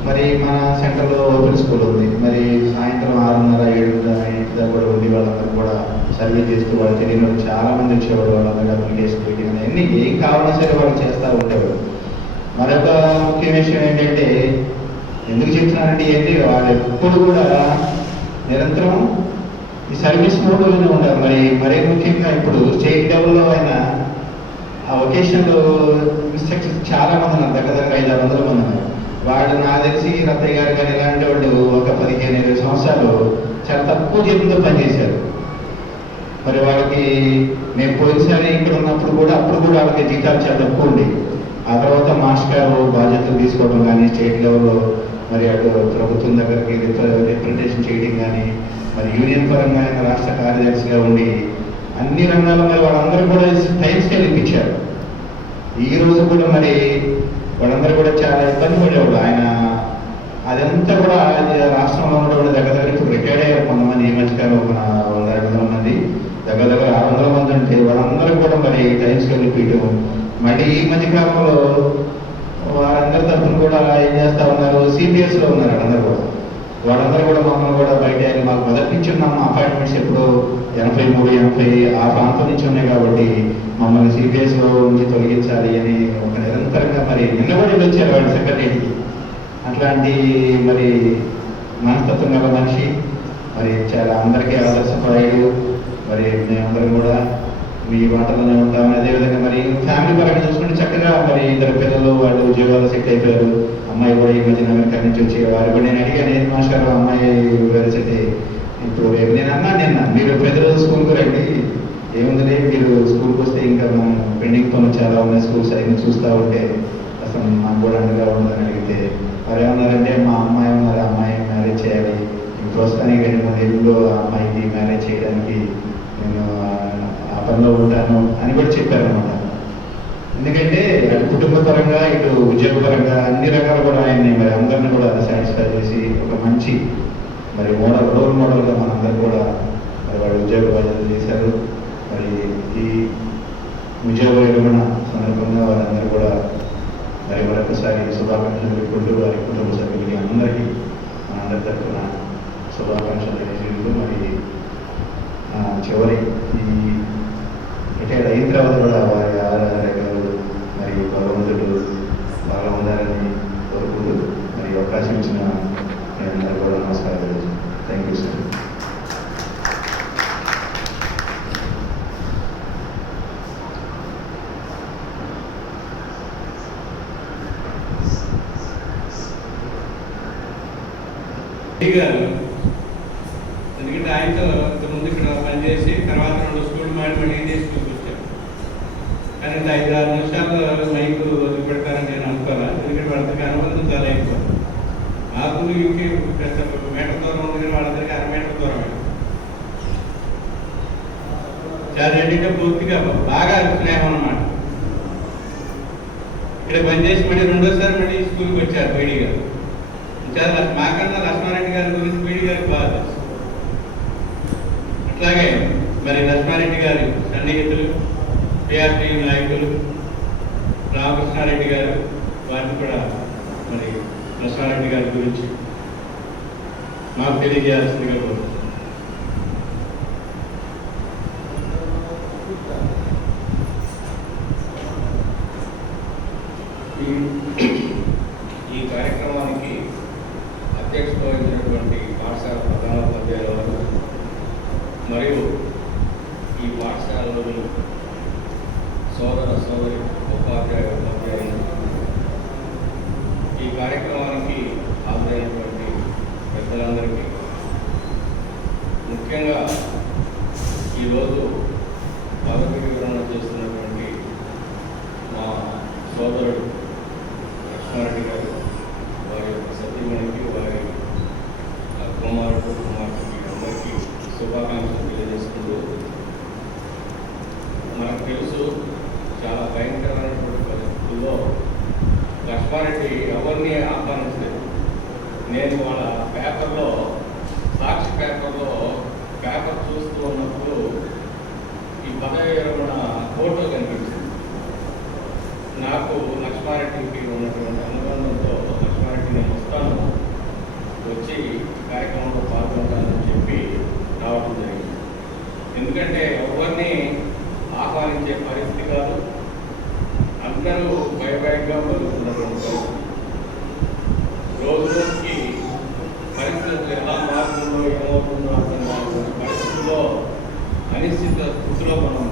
మరి మన సెంటర్లో ఓపెన్ స్కూల్ ఉంది. మరి సాయంత్రం 6:30-7 కూడా ఉంది. వాళ్ళందరూ కూడా సర్వే చేస్తూ వాళ్ళు తెలియని వాళ్ళు చాలా మంది వచ్చేవాడు. వాళ్ళందరూ అప్లికేషన్ పెట్టిన అన్ని ఏం కావాలన్నా సరే వాళ్ళు చేస్తూ ఉండేవాడు. మరొక ముఖ్య విషయం ఏంటంటే ఎందుకు చెప్తున్నానంటే వాళ్ళు ఎప్పుడు కూడా నిరంతరం ఈ సర్వీస్ మోడ్లోనే ఉంటారు. మరీ ముఖ్యంగా ఇప్పుడు స్టేట్ లెవెల్లో ఆయన ఆ ఒకేషన్లో ఇన్స్ట్రక్టర్స్ చాలా మంది ఉన్నారు, దగ్గర 500-600 మంది ఉన్నారు. వాళ్ళు నాకు తెలిసి రత్తయ్య గారు కానీ ఇలాంటి వాళ్ళు ఒక 15-20 సంవత్సరాలు చాలా తక్కువ జీతంతో పనిచేశారు. మరి వాళ్ళకి మేము పోయినసారి ఇక్కడ ఉన్నప్పుడు కూడా అప్పుడు కూడా వాళ్ళకి జీతాలు చాలా తక్కువ ఉండి ఆ తర్వాత మాస్టర్ గారు బాధ్యతలు తీసుకోవడం కానీ స్టేట్ లెవెల్లో మరి అటు ప్రభుత్వం దగ్గరికి రిప్రజెంటేషన్ చేయడం కానీ మరి యూనియన్ పరంగా ఆయన రాష్ట్ర కార్యదర్శిగా ఉండి అన్ని రంగాల్లో మరి వాళ్ళందరూ కూడా టైం స్కేల్ ఇప్పించారు. ఈ రోజు కూడా మరి వాళ్ళందరూ కూడా చాలా ఇబ్బంది పడేవాడు. ఆయన అదంతా కూడా రాష్ట్రంలో ఉన్నటువంటి దగ్గర ఇప్పుడు రిటైర్డ్ అయ్యారు కొంతమంది. ఈ మధ్యకాలం ఒక 100-200 మంది దగ్గర 600 మంది ఉంటే వాళ్ళందరూ కూడా మరి టైం స్కేల్ ఇప్పించడం మళ్ళీ ఈ మధ్య కాలంలో వారందరి తరఫున కూడా ఏం చేస్తా ఉన్నారు, సిపిఎస్లో ఉన్నారు అందరూ కూడా. వాళ్ళందరూ కూడా మమ్మల్ని కూడా బయట మాకు మొదటి నుంచి ఉన్నాము అపాయింట్మెంట్స్ ఎప్పుడు 83, 80 ఆ ప్రాంతం నుంచి ఉన్నాయి కాబట్టి మమ్మల్ని సిపిఎస్లో నుంచి తొలగించాలి అని ఒక నిరంతరంగా మరి నిన్న కూడా వచ్చారు వాళ్ళు సెక్రటరీకి. అట్లాంటి మరి మనస్తత్వం గల మనిషి, మరి చాలా అందరికీ ఆదర్శపడాడు. మరి మేమందరం కూడా మీ మాటలోనే ఉంటామని, అదేవిధంగా మరి ఫ్యామిలీ పరంగా చూసుకుంటే చక్కగా మరి ఇద్దరు పిల్లలు వాళ్ళు ఉద్యోగాలు సెట్ అయిపోయారు. అమ్మాయి కూడా ఈ మధ్యన అమెరికా నుంచి వచ్చి వారు కూడా నేను అడిగాను, ఏం మాస్టర్ అమ్మాయి వేరే సెట్ అయ్యి ఇప్పుడు రేపు నేను అన్నాను నిన్న, మీరు ప్రతిరోజు స్కూల్కి రండి, ఏముందని మీరు స్కూల్కి వస్తే ఇంకా మనం పెండింగ్ పనులు చాలా ఉన్నాయి, స్కూల్స్ అయినా చూస్తూ ఉంటే అసలు మాకు కూడా అండగా ఉందని అడిగితే వారు ఏమన్నారంటే మా అమ్మాయి ఉన్నారు, అమ్మాయి మ్యారేజ్ చేయాలి, ప్రస్తుతానికి 2-3 ఏళ్ళలో అమ్మాయికి మ్యారేజ్ చేయడానికి నేను ఆ పనిలో ఉంటాను అని కూడా చెప్పారనమాట. ఎందుకంటే అటు కుటుంబ పరంగా ఇటు ఉద్యోగ పరంగా అన్ని రకాలు కూడా ఆయన్ని మరి అందరినీ కూడా సాటిస్ఫై చేసి ఒక మంచి మరి రోల్ మోడల్గా మనందరూ కూడా మరి వాళ్ళు ఉద్యోగ బాధ్యతలు చేశారు. మరి ఈ ఉద్యోగ విరమణ సందర్భంగా వారందరూ కూడా మరి మరొకసారి శుభాకాంక్షలు పెట్టుకుంటూ వారి కుటుంబ సభ్యులకి అందరికీ మనందరి తరఫున శుభాకాంక్షలు తెలియజేస్తూ మరి చివరి ఈ రిటైర్డ్ అయిన తర్వాత కూడా వారి ఆరోగ్యాలు మరి భగవంతుడు బాగా ఉండాలని కోరుకుంటూ మరి అవకాశం ఇచ్చిన మీ అందరూ కూడా నమస్కారాలు. Thank you sir. గారు ఎందుకంటే ఆయనతో ఇంతకుముందు ఇక్కడ పనిచేసి తర్వాత 2 స్కూల్ మాడి మళ్ళీ ఇదే స్కూల్కి వచ్చారు. కానీ 5-6 నిమిషాలు మైక్ వదిలిపెడతారని నేను అనుకోవాలి. ఎందుకంటే వాళ్ళకి అనుబంధం చాలా ఎక్కువ. నాకు ఇంకే మీటర్ దూరం ఉంది కానీ వాళ్ళందరికీ 1/2 మీటర్ దూరమే. చాలా ఏంటంటే పూర్తిగా బాగా స్నేహం అన్నమాట. ఇక్కడ పనిచేసి మళ్ళీ 2వ మళ్ళీ స్కూల్కి వచ్చారు పీడీ గారు. చాలా మాకన్నా లక్ష్మారెడ్డి గారి గురించి పీడీ గారికి బాగా తెలుసు. అట్లాగే మరి లక్ష్మారెడ్డి గారి సన్నిహితులు పిఆర్టీ నాయకులు రామకృష్ణారెడ్డి గారు, వారిని కూడా మరి లక్ష్మారెడ్డి గారి గురించి మాకు తెలియజేయాల్సిందిగా కోరుతున్నాను. ఈ కార్యక్రమానికి అధ్యక్షత వహించినటువంటి పాఠశాల ప్రధానోపాధ్యాయులు మరియు ఈ పాఠశాలలోని సోదరి ఉపాధ్యాయులు ఈ కార్యక్రమానికి హాజరైనటువంటి పెద్దలందరికీ, ముఖ్యంగా ఈరోజు పదవి వివరణ చేస్తున్నటువంటి మా సోదరుడు లక్ష్మారెడ్డి గారు, వారి యొక్క సతీమణికి, వారి కుమార్తెకి అందరికీ శుభాకాంక్షలు తెలియజేసుకుంటూ, మనకు తెలుసు చాలా భయంకరమైనటువంటి పరిస్థితుల్లో లక్ష్మారెడ్డి ఎవరిని ఆహ్వానించలేదు. నేను వాళ్ళ పేపర్లో సాక్షి పేపర్లో పేపర్ చూస్తూ ఉన్నప్పుడు ఈ పదవి విరమణ ఫోటో కనిపించింది. నాకు లక్ష్మారెడ్డికి ఉన్నటువంటి అనుబంధంతో లక్ష్మారెడ్డి నేను వస్తాను, వచ్చి కార్యక్రమంలో పాల్గొంటానని చెప్పి రావడం జరిగింది. ఎందుకంటే ఎవరిని ఆహ్వానించే పరిస్థితి కాదు, అందరూ భయభయంగా బతుకుతున్నటువంటి పరిస్థితి. రోజు రోజుకి పరిస్థితులు ఎలా మారుతుందో ఏమవుతుందో అర్థం కాని పరిస్థితుల్లో అనిశ్చిత స్థితిలో మనం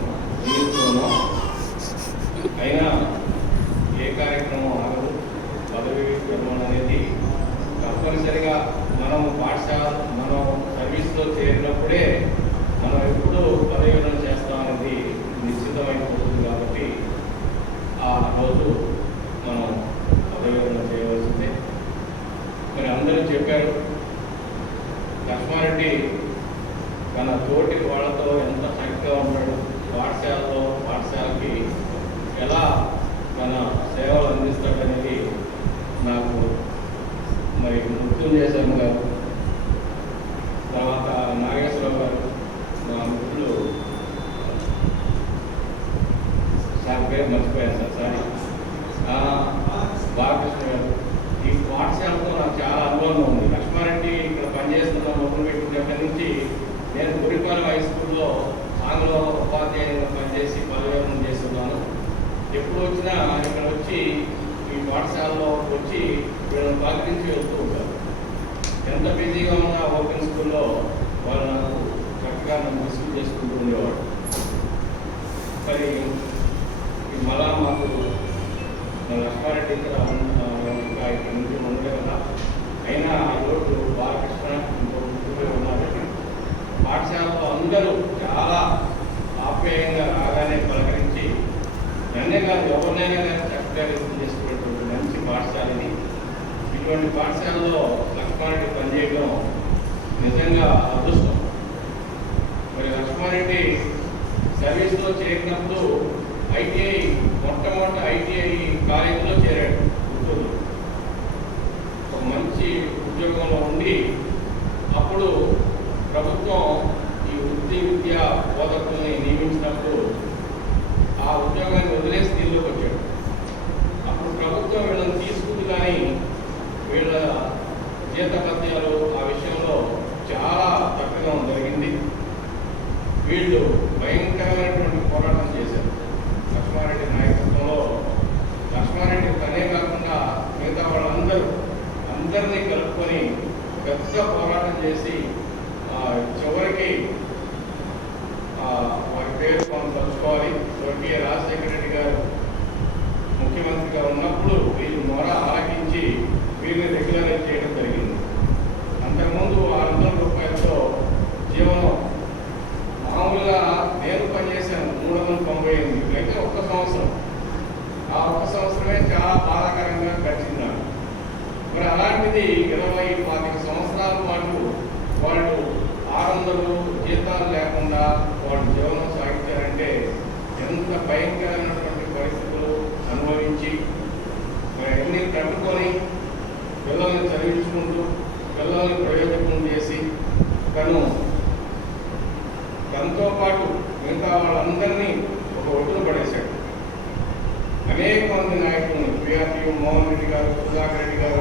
జీవిస్తున్నాం. అయినా ఏ కార్యక్రమం ఆగదు. పదవి విరమణ అనేది తప్పనిసరిగా మనం సర్వీస్లో చేరినప్పుడే మనం ఎప్పుడు పదవి విరమణ చేస్తామనేది నిశ్చితమైపోతుంది. కాబట్టి ఆ రోజు మనం పదవి విరమణ చేయవలసిందే. మరి అందరూ చెప్పారు, లక్ష్మారెడ్డి తన తోటి వాళ్ళతో ఎంత చక్కగా ఉన్నాడు, పాఠశాలకి ఎలా తన సేవలు అందిస్తాడనేది నాకు మరి మృత్యుంజయ శర్మ గారు, తర్వాత నాగేశ్వరరావు గారు, మా మిత్రులు సార్ పేరు మర్చిపోయాను సార్ వచ్చి ఈ పాఠశాలలో వచ్చి వీళ్ళని పలకరించి వెళ్తూ ఉంటారు. ఎంత బిజీగా ఉన్నా ఓపెన్ స్కూల్లో వాళ్ళు నాకు చక్కగా నన్ను రిసీవ్ చేసుకుంటూ ఉండేవాడు. మరి మళ్ళా మాకు లక్ష్మారెడ్డి ఇక్కడ ఇంకా ఇక్కడ నుంచి ఉండలే కదా, అయినా ఈరోజు బాలకృష్ణ ఇంకొక ఉన్నారు. పాఠశాలలో అందరూ చాలా ఆప్యాయంగా రాగానే పలకరించి నన్నే కాదు ఎవరినైనా కానీ చక్కగా రిసీవ్ చేసుకునేటువంటి మంచి పాఠశాలని. ఇటువంటి పాఠశాలలో లక్ష్మారెడ్డి పనిచేయడం నిజంగా అదృష్టం. మరి లక్ష్మారెడ్డి సర్వీస్లో చేరినప్పుడు ఐటీఐ మొట్టమొదటి ఐటీఐ కాలేజీలో చేరాడు గుంటూరులో. ఒక మంచి ఉద్యోగంలో ఉండి అప్పుడు ప్రభుత్వం ఈ వృత్తి విద్యా బోధకుల్ని నియమించినప్పుడు ఆ ఉద్యోగాన్ని వదిలేసి దీనిలోకి వచ్చాడు. అప్పుడు ప్రభుత్వం వీళ్ళని తీసుకుంది, కానీ వీళ్ళ జీతభత్యాలు ఆ విషయంలో చాలా తక్కువగా జరిగింది. వీళ్ళు భయంకరమైనటువంటి పోరాటం చేశారు లక్ష్మారెడ్డి నాయకత్వంలో. లక్ష్మారెడ్డి తనే కాకుండా మిగతా వాళ్ళందరినీ కలుపుకొని పెద్ద పోరాటం చేసి చివరికి వారి పేరు మనం తలుచుకోవాలి. స్వర్గీయ రాజశేఖర రెడ్డి గారు ముఖ్యమంత్రిగా ఉన్నప్పుడు వీళ్ళు మొర ఆలకించి వీరిని రెగ్యులరైజ్ చేయడం జరిగింది. అంతకుముందు 600 రూపాయలతో జీవనం మామూలుగా నేను పనిచేశాను 398, అయితే ఒక్క సంవత్సరం. ఆ ఒక్క సంవత్సరమే చాలా బాధాకరంగా గడిచింది. మరి అలాంటిది 20-25 సంవత్సరాల పాటు వాళ్ళు 600 జీతాలు లేకుండా వాళ్ళు జీవనం సాగించారంటే ఎంత భయంకరమైనటువంటి పరిస్థితులు అనుభవించి అన్నీ తట్టుకొని పిల్లల్ని చదివించుకుంటూ పిల్లల్ని ప్రయోజనం చేసి తనతో పాటు మిగతా వాళ్ళందరినీ ఒక ఒడ్డున పడేశాడు. అనేక మంది నాయకులను పిఆర్టీ మోహన్ రెడ్డి గారు, సుధాకర్ రెడ్డి గారు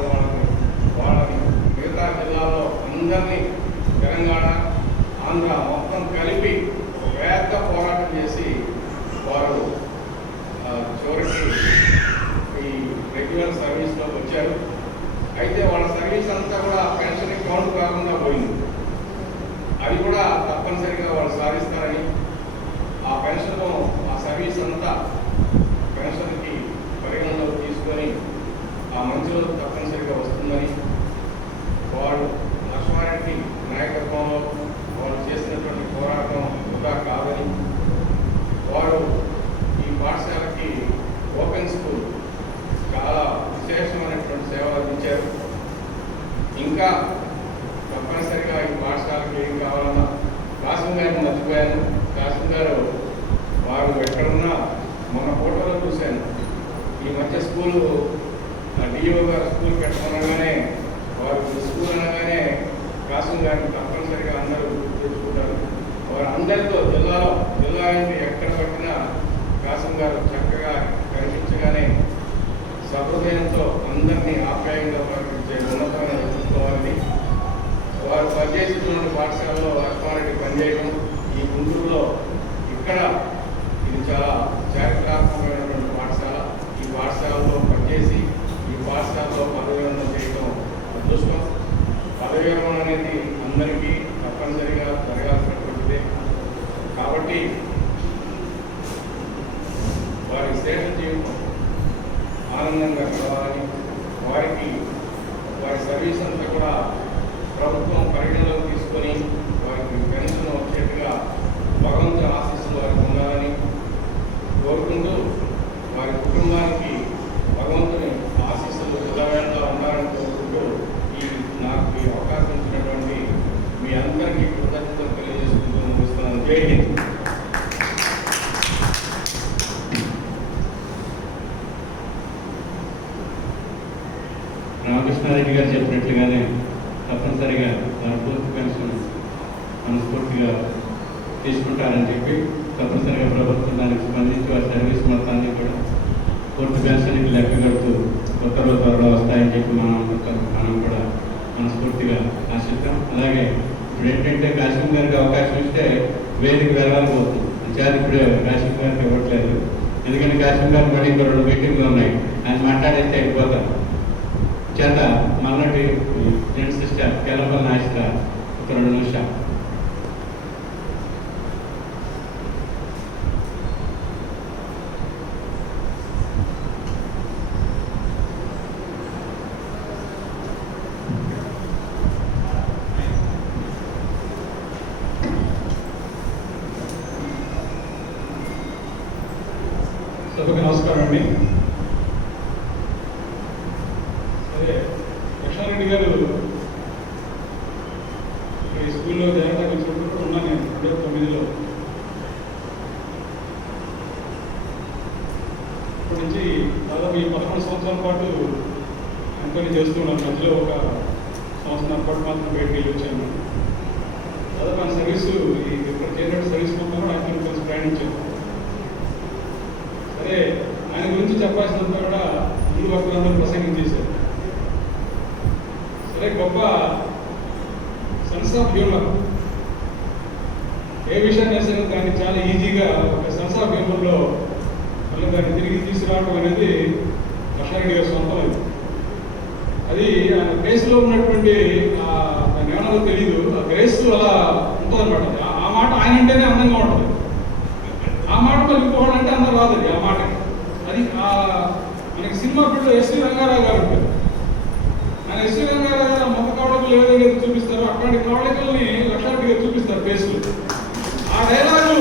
వాళ్ళని మిగతా జిల్లాల్లో అందరినీ తెలంగాణ ఆంధ్ర మొత్తం కలిపి ఒక పెద్ద పోరాటం చేసి వారు చివరికి ఈ రెగ్యులర్ సర్వీస్లో వచ్చారు. అయితే వాళ్ళ సర్వీస్ అంతా కూడా పెన్షన్ కౌంట్ కాకుండా పోయింది. అది కూడా తప్పనిసరిగా వాళ్ళు సాధిస్తారని ఆ పెన్షన్ ఆ సర్వీస్ అంతా పెన్షన్కి పరిగణనలోకి తీసుకొని ఆ మంచిలో తప్పనిసరిగా వస్తుందని వాడు లక్ష్మారెడ్డి నాయకత్వంలో వాళ్ళు చేసినటువంటి పోరాటం వృధా కాదని వారు ఈ పాఠశాలకి ఓపెన్ స్కూల్ చాలా విశేషమైనటువంటి సేవలు అందించారు. ఇంకా తప్పనిసరిగా ఈ పాఠశాలకి ఏం కావాలన్నా కాసిం గారిని మర్చిపోయాను. కాసిం గారు వారు ఎక్కడున్నా మన ఫోటోలో చూశాను. ఈ మధ్య స్కూలు డిఓ గారు స్కూల్ పెట్టమనగానే వారు స్కూల్ అనగానే కాసిం గారిని తప్పనిసరిగా అందరూ తెచ్చుకుంటారు. వారు అందరితో జిల్లా ఎక్కడ పట్టినా కాసిం గారు చక్కగా కనిపించగానే సహృదయంతో అందరినీ ఆప్యాయంగా పలకరించే ఉన్నతమైన వ్యక్తిత్వాన్ని వారు పనిచేసినటువంటి పాఠశాలలో లక్ష్మారెడ్డి పనిచేయడం ఈ గుంటూరులో ఇక్కడ ఇది చాలా చారిత్రాత్మకమైనటువంటి పాఠశాల. ఈ పాఠశాలలో పనిచేసి ఈ పాఠశాలలో పదవి విరమణ చేయడం అదృష్టం. పదవి విరమణ అనేది అందరికీ తప్పనిసరిగా జరగాల్సినటువంటిదే. కాబట్టి వారి శ్రేష్ఠ జీవితం ఆనందంగా కావాలని వారి సర్వీస్ అంతా కూడా ప్రభుత్వం పరిగణలోకి తీసుకొని వారికి పెన్షన్ వచ్చేట్టుగా భగవంతుని ఆశీస్సులు వారికి ఉండాలని కోరుకుంటూ వారి కుటుంబానికి భగవంతుని ఆశీస్సులు ఎల్లవేళలా ఉండాలని కోరుకుంటూ నాకు ఈ అవకాశం ఇచ్చినటువంటి మీ అందరికీ కృతజ్ఞతలు తెలియజేసుకుంటూ ముగిస్తున్నాను. జై హింద్. రామకృష్ణారెడ్డి గారు చెప్పినట్లుగానే తప్పనిసరిగా వారి పూర్తి పెన్షన్ మనస్ఫూర్తిగా తీసుకుంటారని చెప్పి తప్పనిసరిగా ప్రభుత్వం దానికి స్పందించి వారి సర్వీస్ మొత్తాన్ని కూడా పూర్తి పెన్షన్కి లెక్క కడుతూ ఉత్తర్వుల త్వరలో వస్తాయని చెప్పి మనం కూడా మనస్ఫూర్తిగా ఆశిస్తాం. అలాగే ఇప్పుడు ఏంటంటే కాశీం గారికి అవకాశం ఇస్తే వేదిక వెళ్ళాలిపోతుంది. విచారి ఇప్పుడే కాశీం గారికి ఇవ్వట్లేదు. ఎందుకంటే కాశ్మీర్ గారు మళ్ళీ ఇంకో 2 మీటింగ్లు ఉన్నాయి, ఆయన మాట్లాడైతే వెళ్ళిపోతారు. చేత మళ్ళీ జెంట్ సిస్టర్ కెలపల్ నాయస్త్ర ఒక 2 నిమిషాలు. సభకు నమస్కారం అండి. అదే లక్ష్మారెడ్డి గారు ఈ స్కూల్లో జాగ్రత్తగా వచ్చినప్పుడు ఉన్నాను నేను 2009లో. అప్పటి నుంచి దాదాపు ఈ 11 సంవత్సరాల పాటు ఎంక్వైరీ చేస్తూ ఉన్నాను. మధ్యలో ఒక సంవత్సరం పాటు మాత్రం బయటకు వెళ్ళి వచ్చాను. దాదాపు ఆయన సర్వీసు ఇక్కడ చేరినట్టు సర్వీస్ మొత్తం కూడా ఆయన కలిసి ప్రయాణించాను. సరే, ఆయన గురించి చెప్పాల్సినంత కూడా ముందు భక్తులందరూ ప్రసంగం చేశారు. సరే, గొప్ప సెన్స్ ఆఫ్ హ్యూమర్, ఏ విషయాన్ని వేసినా దాన్ని చాలా ఈజీగా ఒక సెన్స్ ఆఫ్ హ్యూమర్లో మళ్ళీ దాన్ని తిరిగి తీసుకురావడం అనేది లక్ష్మారెడ్డి గారి సొంతం. అది ఆయన ఫేస్లో ఉన్నటువంటి దాన్ని ఏమన్నా తెలియదు, ఆ గ్రేస్ అలా ఉంటుందన్నమాట. ఆ మాట ఆయన అంటేనే అందంగా ఉంటుంది. ఆ మాట మళ్ళీ ఇంకోటి అంటే అందరూ రాదు ఆ మాట. అది మనకి సినిమా ఫీల్డ్లో ఎస్వి రంగారావు గారు ఉంటారు. ఆయన ఎస్వి రంగారావు గారు ముఖ కవళికలు ఏదైతే చూపిస్తారో అట్లాంటి కవళికల్ని లక్ష్మారెడ్డి గారు చూపిస్తారు ఫేస్లో. ఆ డైలాగు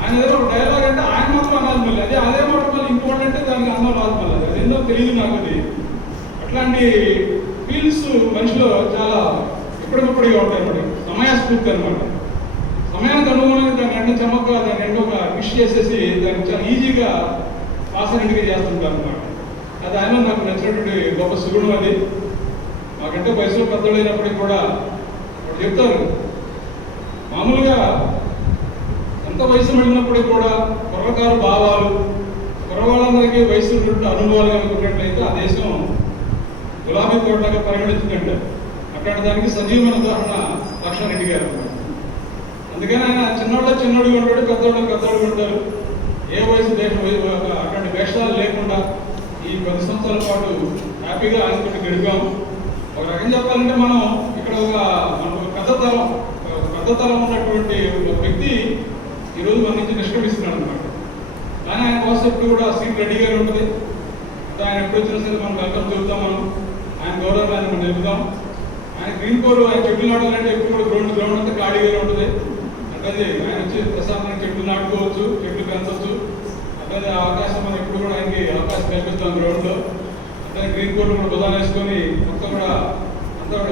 ఆయన ఏదో ఒక డైలాగ్ అంటే ఆయన మాత్రం అనాలి మళ్ళీ. అదే మాట మళ్ళీ ఇంకోటి అంటే దానికి అందరూ రాదు మళ్ళీ. అది ఏందో తెలియదు నాకు. అది అట్లాంటి ఫీల్స్ మనిషిలో చాలా ఇప్పటికప్పుడుగా ఉంటాయి అన్నమాట. సమయాస్ఫూర్తి అనమాట. సమయానికి అనుగుణంగా దాన్ని ఎండ చమక్క దాన్ని ఎండ ఒక విష్ చేసేసి దాన్ని చాలా ఈజీగా పాసరెంట్గా చేస్తుంటారు అనమాట. అది ఆయన నాకు నచ్చినటువంటి గొప్ప సుగుణం. అది మాకంటే వయసులో పెద్దలైనప్పటికీ కూడా వాళ్ళు చెప్తారు, మామూలుగా ఎంత వయసు వెళ్ళినప్పటికీ కూడా కుర్రకారు భావాలు, కుర్రవాళ్ళందరికీ వయసు అనుభవాలు అనుకున్నట్లయితే ఆ దేశం గులాబీ తోటగా పరిగణించిందంటారు. అట్లాంటి దానికి సజీవమైన ఉదాహరణ లక్ష్మారెడ్డి గారు. అందుకని ఆయన చిన్నోడుగా ఉంటాడు, పెద్దోడుగా ఉంటారు. ఏ వయసు దేశం అట్లాంటి వేషాలు లేకుండా ఈ 10 సంవత్సరాల పాటు హ్యాపీగా ఆయనతో గడిపాము. ఒక రకం చెప్పాలంటే మనం ఇక్కడ మనకు పెద్ద తరం ఉన్నటువంటి ఒక వ్యక్తి ఈరోజు మన నుంచి నిష్క్రమిస్తున్నాడు అనమాట. కానీ ఆయన కోసం ఎప్పుడు కూడా సీట్ రెడీగా ఉంటుంది. ఆయన ఎప్పుడు వచ్చినా సరే మనం వెల్కమ్ చెబుతాం. ఆయన గౌరవాన్ని మనం నిలుపుతాం. ఆయన గ్రీన్ కోర్ ఆయన చెట్లు నాటాలంటే ఎప్పుడు కూడా గ్రౌండ్ అంతా ఖాళీగా ఉంటుంది. అట్లాగే ఆయన వచ్చి ప్రశాంతంగా చెట్లు నాటుకోవచ్చు, చెట్లు పెంచవచ్చు. అట్లాగే అవకాశం మనం ఎప్పుడు కూడా ఆయనకి అవకాశం కల్పిస్తాం గ్రౌండ్లో. అట్లాగే గ్రీన్ కోర్ కూడా బుధాలు వేసుకొని అంతా కూడా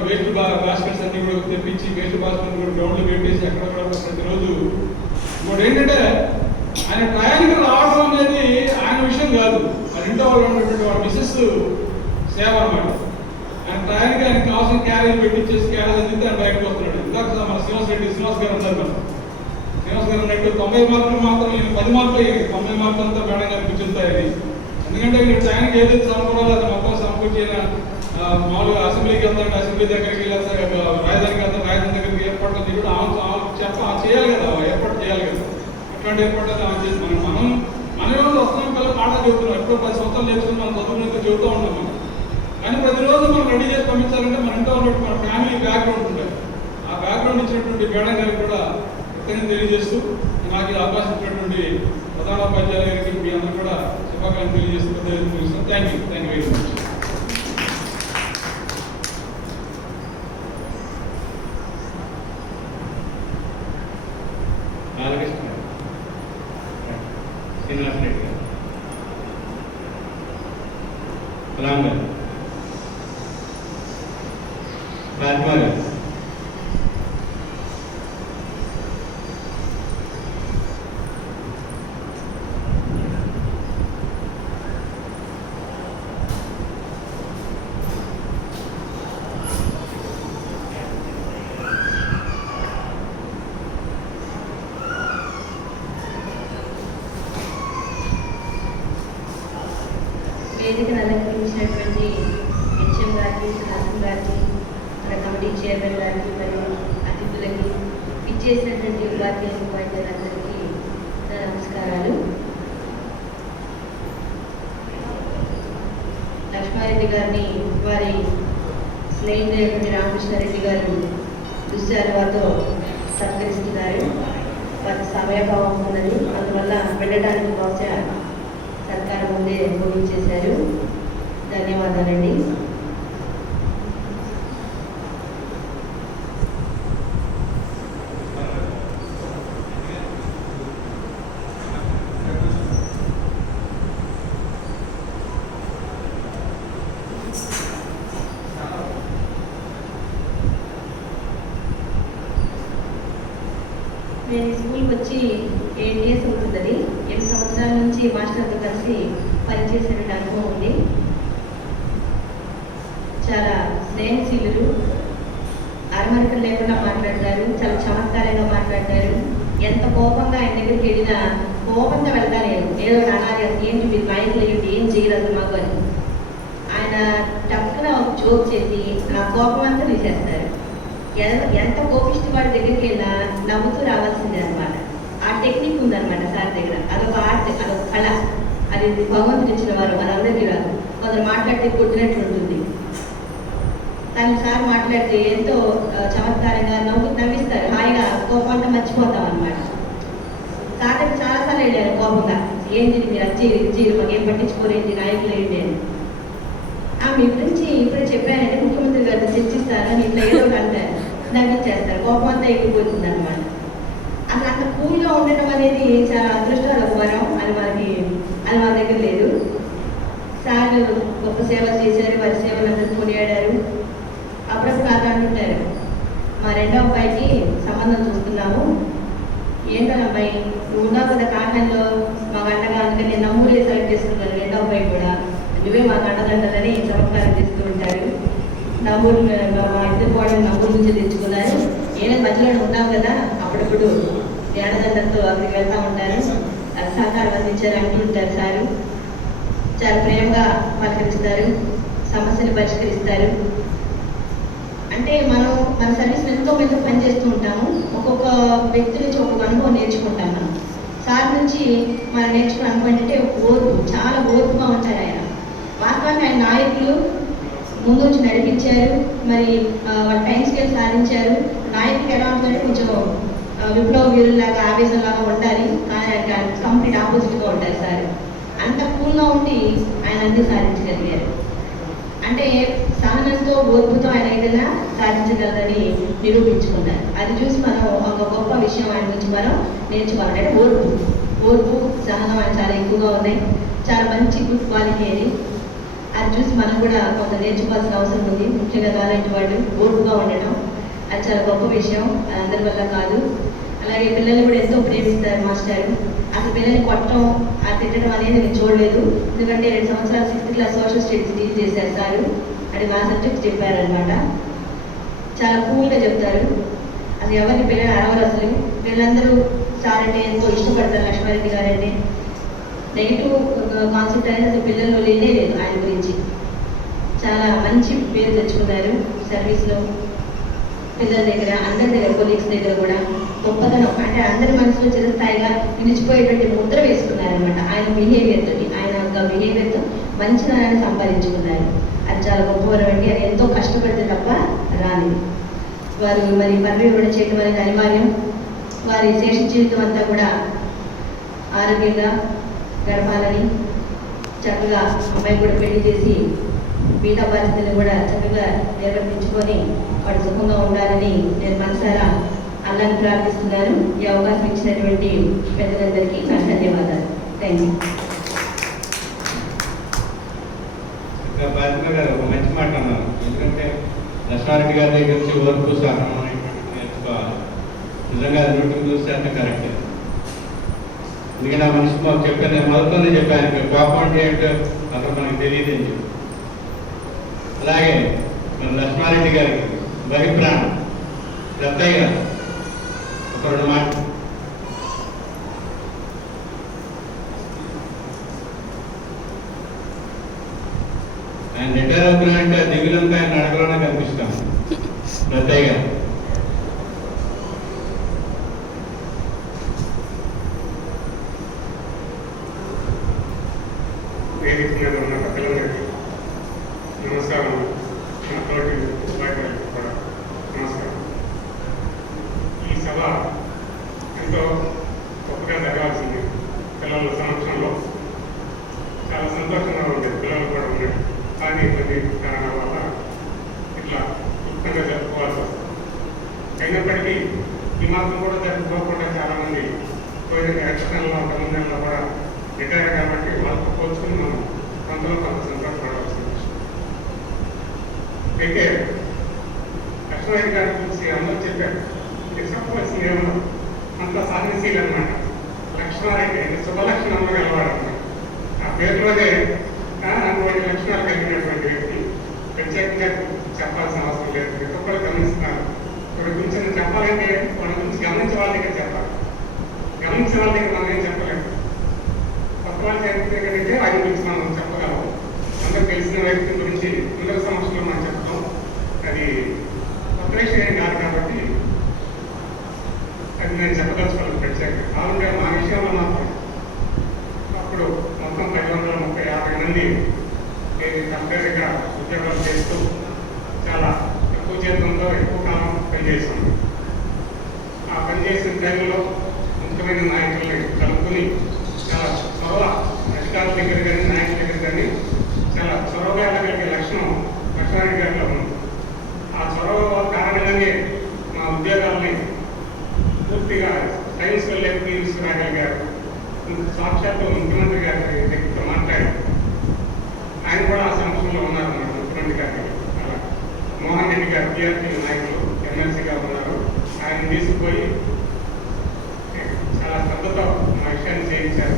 వేస్ట్ బాస్కెట్స్ అన్ని కూడా తెప్పించి వేస్ట్ బాస్కెట్ కూడా గ్రౌండ్లో పెట్టేసి అక్కడ కూడా ప్రతిరోజు. ఇంకోటి ఏంటంటే ఆయన టయానికి రావడం అనేది ఆయన విషయం కాదు, మన ఇంట్లో వాళ్ళు ఉన్నటువంటి వాళ్ళ మిస్సెస్ సేవ అన్నమాట. ఆయన టయానికి ఆయనకి కావాల్సిన క్యారేజ్ పెట్టించేసి క్యారేజ్ అందితే ఆయన బయటకు వస్తున్నాడు. ఇందాక మన శ్రీనివాస్ గారు అన్నారు. మనం శ్రీనివాస్ గారు అన్నట్టు 90 మార్కులు మాత్రం 10 మార్కులు అయ్యింది. 90 మార్కులు అంతా మేడం గారికి కూర్చుంటాయని. ఎందుకంటే మీరు టయానికి ఏదైతే సమకూడాలో అది మొత్తం సమకూర్చిన మామూలుగా అసెంబ్లీకి వెళ్తాడు, అసెంబ్లీ దగ్గరికి వెళ్ళి రాజధానికి వెళ్తాం, రాజధాని దగ్గరికి ఏర్పాట్లు చేయాలి కదా, ఏర్పాటు చేయాలి కదా. అట్లాంటి ఏర్పాట్లు చేసి మనం వస్తున్నాం పిల్లలు పాఠాలు చెబుతున్నాం. ఎప్పుడో 10 సంవత్సరాలు నేర్చుకుని మనం చదువుకున్నట్టు చెబుతూ ఉంటాం మనం. కానీ ప్రతిరోజు మనం రెడీ చేసి పంపించాలంటే మన ఇంట్లో ఉన్నట్టు మన ఫ్యామిలీ బ్యాక్గ్రౌండ్ ఉంటుంది. ఆ బ్యాక్గ్రౌండ్ ఇచ్చినటువంటి మేడం గారికి కూడా కృతజ్ఞతలు తెలియజేస్తూ నాకు ఈ అవకాశం ఇచ్చినటువంటి ప్రధానోపాధ్యాయుల గారికి మీ అందరూ కూడా శుభాకాంక్షలు తెలియజేస్తూ తెలుస్తాను. Thank you very much. Srinivas Reddy garu, Ram గారు, రాజ్మా గారు, వేదికను అలంకరించినటువంటి హెచ్ఎం గారికి, హాసం గారికి, మన కమిటీ చైర్మన్ గారికి, మరియు అతిథులకి, ఇచ్చేసినటువంటి ఉపాధ్యాయులందరికీ నా నమస్కారాలు. లక్ష్మారెడ్డి గారిని వారి స్నేహితుడైనటువంటి రామకృష్ణారెడ్డి గారు దుశ్శాలువాతో సత్కరిస్తున్నారు. వారికి సమయభావం ఉన్నది, అందువల్ల వెళ్ళడానికి బహుశా సత్కారం ముందే ముగించేశారు. ధన్యవాదాలండి. నేను స్కూల్కి వచ్చి 8 years అవుతుంది. 7 సంవత్సరాల నుంచి మాస్టర్తో కలిసి పనిచేసిన అనుభవం ఉంది. చాలా స్నేహశీలురు, అరమరికలు లేకుండా మాట్లాడతారు, చాలా చమత్కారంగా మాట్లాడతారు. ఎంత కోపంగా ఆయన దగ్గరికి వెళ్ళినా కోపంగా వెళ్తాను, ఏదో అనాలి, ఏంటి మీరు నాయకులు ఏంటి, ఏం చేయలేదు మాకు అని. ఆయన టక్కున జోక్ చేసి నా కోపం అంతా తీసేస్తారు. ఎంత కోపిష్టి వాడి దగ్గరికి వెళ్ళినా నవ్వుతూ రావాల్సిందే అనమాట. ఆ టెక్నిక్ ఉందన్నమాట సార్ దగ్గర. అదొక ఆర్ట్, అదొక కళ. అది భగవంతుడు ఇచ్చిన వారు, మనందరికీ రాదు. కొందరు మాట్లాడితే కొట్టినట్లు ఉంటుంది. కానీ సార్ మాట్లాడితే ఎంతో చమత్కారంగా నవ్విస్తారు. హాయిగా కోపంగా మర్చిపోతాం అనమాట. సార్ దగ్గర చాలాసార్లు వెళ్ళారు కోపంగా, ఏంటి మీరు వచ్చి మాకు ఏం పట్టించుకోరేంటి, నాయకులు ఏంటి అని. మీ గురించి ఇప్పుడే చెప్పానంటే ముఖ్యమంత్రి గారితో చర్చిస్తారని ఇట్లా ఏదో అంటారు, నవ్వించేస్తారు. కోపం అంతా ఎక్కిపోతుంది అనమాట. అసలు అంత కూల్గా ఉండటం అనేది చాలా అదృష్టం, వరం అని మా దగ్గర లేదు. సార్ గొప్ప సేవలు చేశారు, వారి సేవలు అందరూ కొనియాడారు. అప్పుడప్పుడు అలా అంటుంటారు, మా రెండో అబ్బాయికి సంబంధం చూస్తున్నాము, ఏంటో అబ్బాయి నువ్వు ఉన్నావు కదా కాండంలో మాకు అండగా, అందుకని నేను నమ్ములే సెలెక్ట్ చేసుకున్నాను. రెండో అబ్బాయి కూడా నువ్వే మాకు అండదండలని చమత్కారం చేస్తూ ఉంటారు. నమ్ముడు మా ఇద్దరు కూడా నమ్ముడు నుంచి తెచ్చుకున్నారు. ఏదో మధ్యలో ఉన్నాం కదా, అప్పుడప్పుడు ఏడదండలతో అక్కడికి వెళ్తూ ఉంటారు. సహకారం అందించారు అంటుంటారు సారు. చాలా ప్రేమగా పలకరిస్తారు, సమస్యలు పరిష్కరిస్తారు. అంటే మన సర్వీస్లో ఎంతో మంది పనిచేస్తూ ఉంటాము. ఒక్కొక్క వ్యక్తి నుంచి ఒక్కొక్క అనుభవం నేర్చుకుంటాం. మనం సార్ నుంచి మనం నేర్చుకున్న అనుభవం అంటే ఓర్పు, చాలా ఓర్పుగా ఉంటారు ఆయన. వాస్తవానికి ఆయన నాయకులు ముందు నుంచి నడిపించారు, మరి వాళ్ళ టైం స్కేల్ సాధించారు. నాయకులు ఎలా ఉంటుందంటే కొంచెం విప్లవ వీరులాగా ఆవేశంలాగా ఉండాలి, కానీ ఆయన కంప్లీట్ ఆపోజిట్గా ఉంటారు సార్. అంత కూల్గా ఉండి ఆయన అన్ని సాధించగలిగారు. అంటే సహనంతో ఓర్పుతో ఆయన ఏదైనా సాధించగలదని నిరూపించుకున్నారు. అది చూసి మనం ఒక గొప్ప విషయం ఆయన నుంచి మనం నేర్చుకోవాలి. అంటే ఓర్పు సహనం ఆయన చాలా ఎక్కువగా ఉన్నాయి. చాలా మంచి గుడ్ క్వాలిటీ అది. అది చూసి మనం కూడా కొంత నేర్చుకోవాల్సిన అవసరం ఉంది. ముఖ్యంగా అలాంటి వాళ్ళు ఓర్పుగా ఉండటం అది చాలా గొప్ప విషయం. అది అందరి వల్ల కాదు. అలాగే పిల్లల్ని కూడా ఎంతో ప్రేమిస్తారు మాస్టర్. అసలు పిల్లల్ని కొట్టడం, తిట్టడం అనేది నేను చూడలేదు. ఎందుకంటే 2 సంవత్సరాలు 6th class social studies deal చేశారు సారు. అది మా సబ్జెక్ట్స్ చెప్పారనమాట. చాలా కూల్గా చెప్తారు. అసలు ఎవరిని పిల్లలు అరవరు. అసలు పిల్లలందరూ సార్ అంటే ఎంతో ఇష్టపడతారు. లక్ష్మారెడ్డి గారు అంటే నెగిటివ్ కాన్సెప్ట్ అనేది అసలు పిల్లల్లో లేనే లేదు. ఆయన గురించి చాలా మంచి పేరు తెచ్చుకున్నారు సర్వీస్లో, పిల్లల దగ్గర, అందరి దగ్గర, కొలీగ్స్ దగ్గర కూడా గొప్పతనం. అంటే అందరి మనసులో చిరస్థాయిగా నిలిచిపోయేటువంటి ముద్ర వేసుకున్నారనమాట ఆయన బిహేవియర్తో. ఆయన ఒక బిహేవియర్తో మంచిదనాన్ని సంపాదించుకున్నారు. అది చాలా గొప్పవరం అండి. అది ఎంతో కష్టపడితే తప్ప రాని వారు మరి పదవి విరమణ చేయడం అనేది అనివార్యం. వారి శేష జీవితం అంతా కూడా ఆరోగ్యంగా గడపాలని, చక్కగా అమ్మాయి కూడా పెళ్లి చేసి మిగతా పరిస్థితులను కూడా చక్కగా నిర్వర్తించుకొని వాడు సుఖంగా ఉండాలని నేను మనసారా అల్లాన్ని ప్రార్థిస్తున్నాను. ఈ అవకాశం ఇచ్చినటువంటి పెద్దలందరికీ నా ధన్యవాదాలు. Thank you. బాధ్యత గారు ఒక మంచి మాట అన్నారు. ఎందుకంటే లక్ష్మారెడ్డి గారి దగ్గర నుంచి ఓర్పు సహనం అనేటువంటి నేర్చుకోవాలి. నిజంగా 100% కరెక్ట్. ఎందుకంటే ఆ మనిషి మాకు చెప్పాను, నేను మొదట్లోనే చెప్పాను కోపం అంటే ఏంటో అసలు మనకు తెలియదని చెప్పి. అలాగే మన లక్ష్మారెడ్డి గారికి బహిప్రాణం దత్తయ్య గారు ఒక 2 మాటలు. ఆయన రిటైర్ అవుతున్నాయంటే దిగులంతా ఆయన అడగలోనే కనిపిస్తాం. దత్తయ్య గారు వేదిక మీద ఉన్న పెద్దలందరికీ సభ ఎంతో గొప్పగా జరగాల్సింది. పిల్లల సమక్షంలో చాలా సంతోషంగా ఉండేది, పిల్లలు కూడా ఉండేది. కానీ కొన్ని కారణాల వల్ల ఇట్లా క్లుప్తంగా జరుపుకోవాల్సి వస్తుంది. అయినప్పటికీ ఈ మాత్రం కూడా జరుపుకోకుండా చాలామంది పోయిన ఎలక్షన్లో అంతమంది నెలలో కూడా రిటైర్ కాబట్టి వాళ్ళతో పోల్చుకుని మనం కొంతలో కొంత సంతోషపడవలసింది. అయితే లక్ష్మణ్ గారి గురించి అందరూ చెప్పారు. చెప్పవలసింది ఏమన్నా అంత సాహసీలు అనమాట. లక్షణాలు అయితే శుభలక్షణంలో గెలవాడు అనమాట. ఆ పేరులోనే అటువంటి లక్షణాలు కలిగినటువంటి వ్యక్తి. ప్రత్యేకంగా చెప్పాల్సిన అవసరం లేదు, ప్రతి ఒక్కరు గమనిస్తున్నారు. ఇప్పుడు గురించి చెప్పాలంటే వాళ్ళ గురించి గమనించే వాళ్ళ దగ్గర చెప్పాలి, గమనించే వాళ్ళ దగ్గర మనం ఏం చెప్పలేము. కొత్త వాళ్ళు చెప్పేటంటే ఆయన గురించి మనం చెప్పగలం. అందరూ తెలిసిన వ్యక్తి గురించి అందరి సమక్షంలో మనం చెప్తాం. అది కొత్త విషయం ఏం కాదు కాబట్టి అది నేను చెప్పదలుచుకోలేదు ప్రత్యేకంగా. కావాలంటే మా విషయంలో మాత్రం అప్పుడు మొత్తం 530-50 మంది కంపేర్గా ఉద్యోగాలు చేస్తూ చాలా ఎక్కువ జీతంతో ఎక్కువ కాలం పనిచేసాం. ఆ పనిచేసిన టైంలో ముఖ్యమైన నాయకుల్ని కలుపుకొని చాలా చొరవ, అధికారుల దగ్గర కానీ నాయకుల దగ్గర కానీ చాలా చొరవగా వెళ్ళగలిగే లక్షణం లక్ష్మణ్ గారిలో ఉంది. ఆ చొరవ కారణంగానే మా ఉద్యోగాల్ని పూర్తిగా సైన్స్ వెళ్ళేకి తీసుకురాగలిగారు. సాక్షాత్తు ముఖ్యమంత్రి గారి దగ్గరతో మాట్లాడారు. ఆయన కూడా ఆ సమక్షంలో ఉన్నారు అన్నమాట. ముఖ్యమంత్రి గారి అలా మోహన్ రెడ్డి గారు టీఆర్పీ నాయకులు ఎమ్మెల్సీగా ఉన్నారు. ఆయన తీసుకుపోయి చాలా శ్రద్ధతో మా విషయాన్ని చేయించారు.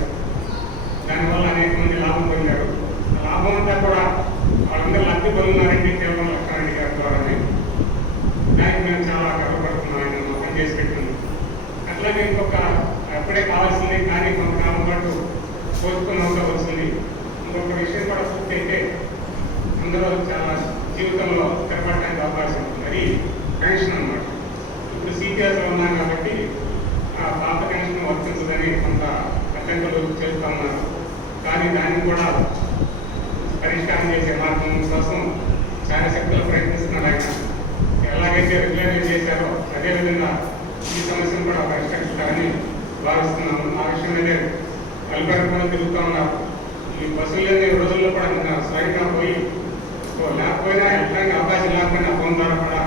దానివల్ల అనేక మంది లాభం పొందారు. ఆ లాభం అంతా కూడా వాళ్ళందరూ లబ్ధి పొందినారంటే కేవలం లక్ష్మణ్ గారి ద్వారానే. దానికి మేము చాలా గర్వపడుతున్నాం. ఆయన మా పని చేసి పెట్టింది. అట్లాగే ఇంకొక ఎప్పుడే కావాల్సింది కానీ కొంతకాలం పాటు కోరుకున్నాక వచ్చింది. ఇంకొక విషయం కూడా పూర్తి అయితే అందరూ చాలా జీవితంలో స్థిరపడడానికి అవకాశం ఉంది. అది పెన్షన్ అన్నమాట. ఇప్పుడు సిపిఎస్లో ఉన్నాం కాబట్టి ఆ పాత పెన్షన్ వర్తించదని కొంత అడ్డంకులు చేస్తూ ఉన్నారు. కానీ దాన్ని కూడా పరిష్కారం చేసే మార్గం కోసం చాలా శక్తులు ప్రయత్నిస్తున్నారు. ఆయన ఎలాగైతే రెగ్యులైజ్ చేశారో అదేవిధంగా ఈ సమస్యను కూడా పరిష్కరిస్తారని భావిస్తున్నాము. ఆ విషయం మీద కల్పన కూడా తిరుగుతూ ఉన్నారు. ఈ బస్సులు లేని రోజుల్లో కూడా నిన్న స్వయంగా పోయి లేకపోయినా ఎట్లాంటి అవకాశం లేకపోయినా ఫోన్ ద్వారా కూడా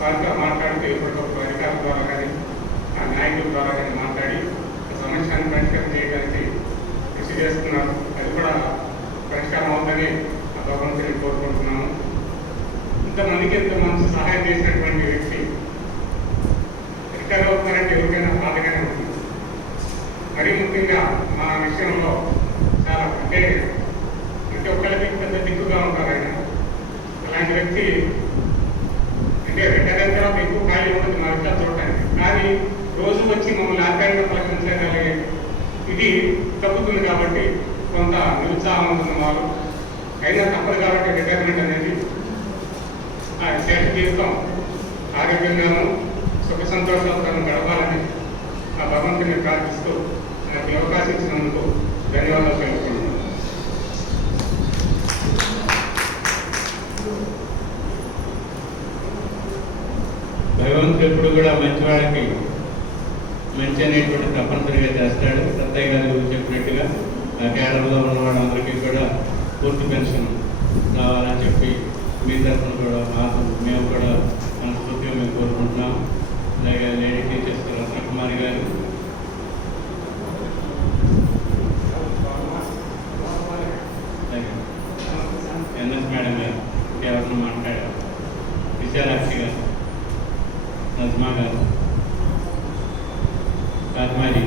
వారితో మాట్లాడితే ఇప్పటికప్పుడు అధికారుల ద్వారా కానీ ఆ నాయకుల ద్వారా కానీ మాట్లాడి సమస్యను పరిష్కారం చేయడానికి కృషి చేస్తున్నారు. అది కూడా పరిష్కారం అవుతుందని ఆ భగవంతుని కోరుకుంటున్నాము. ఇంతమందికి ఇంత మంచి సహాయం చేసినటువంటి వ్యక్తి రిటైర్ అవుతున్నారంటే ఎవరికైనా బాధగానే ఉంటుంది. మరీ ముఖ్యంగా మా విషయంలో చాలా అంటే ప్రతి ఒక్కరికి పెద్ద దిక్కుగా ఉంటారు ఆయన. అలాంటి వ్యక్తి అంటే రిటైర్ అయిన తర్వాత ఎక్కువ ఖాళీ ఉంటుంది మా ఇంట్లో చూడటానికి. కానీ రోజు వచ్చి మమ్మల్ని ఆప్యాయంగా పలకరించగలిగే ఇది తగ్గుతుంది కాబట్టి కొంత నిరుత్సాహం ఉంటుంది వాళ్ళు. అయినా తప్పదు కాబట్టి రిటైర్మెంట్ అనేది శేష జీవితం ఆరోగ్యంగాను సుఖ సంతోషాలతో గడపాలని ఆ భగవంతుని ప్రార్థిస్తూ నాకు అవకాశం ఇచ్చినందుకు ధన్యవాదాలు తెలుపుతున్నాను. భగవంతుడు ఎప్పుడు కూడా మంచివాడికి మంచి అనేటువంటి తప్పనిసరిగా చేస్తాడు. సత్తయ్య గారు చెప్పినట్టుగా ఆ కేడర్లో ఉన్న వాళ్ళందరికీ కూడా పూర్తి పెన్షన్ కావాలని చెప్పి మీ తరఫున కూడా మేము కూడా మనస్ఫూర్తిగా మేము కోరుకుంటున్నాం. అలాగే లేడీ టీచర్స్ రత్నకుమారి గారు, ఎన్ఎస్ మేడం గారు, ఎవరిని మాట్లాడారు, విశాలాక్షి గారు, నజ్మా గారు, రాజమారి,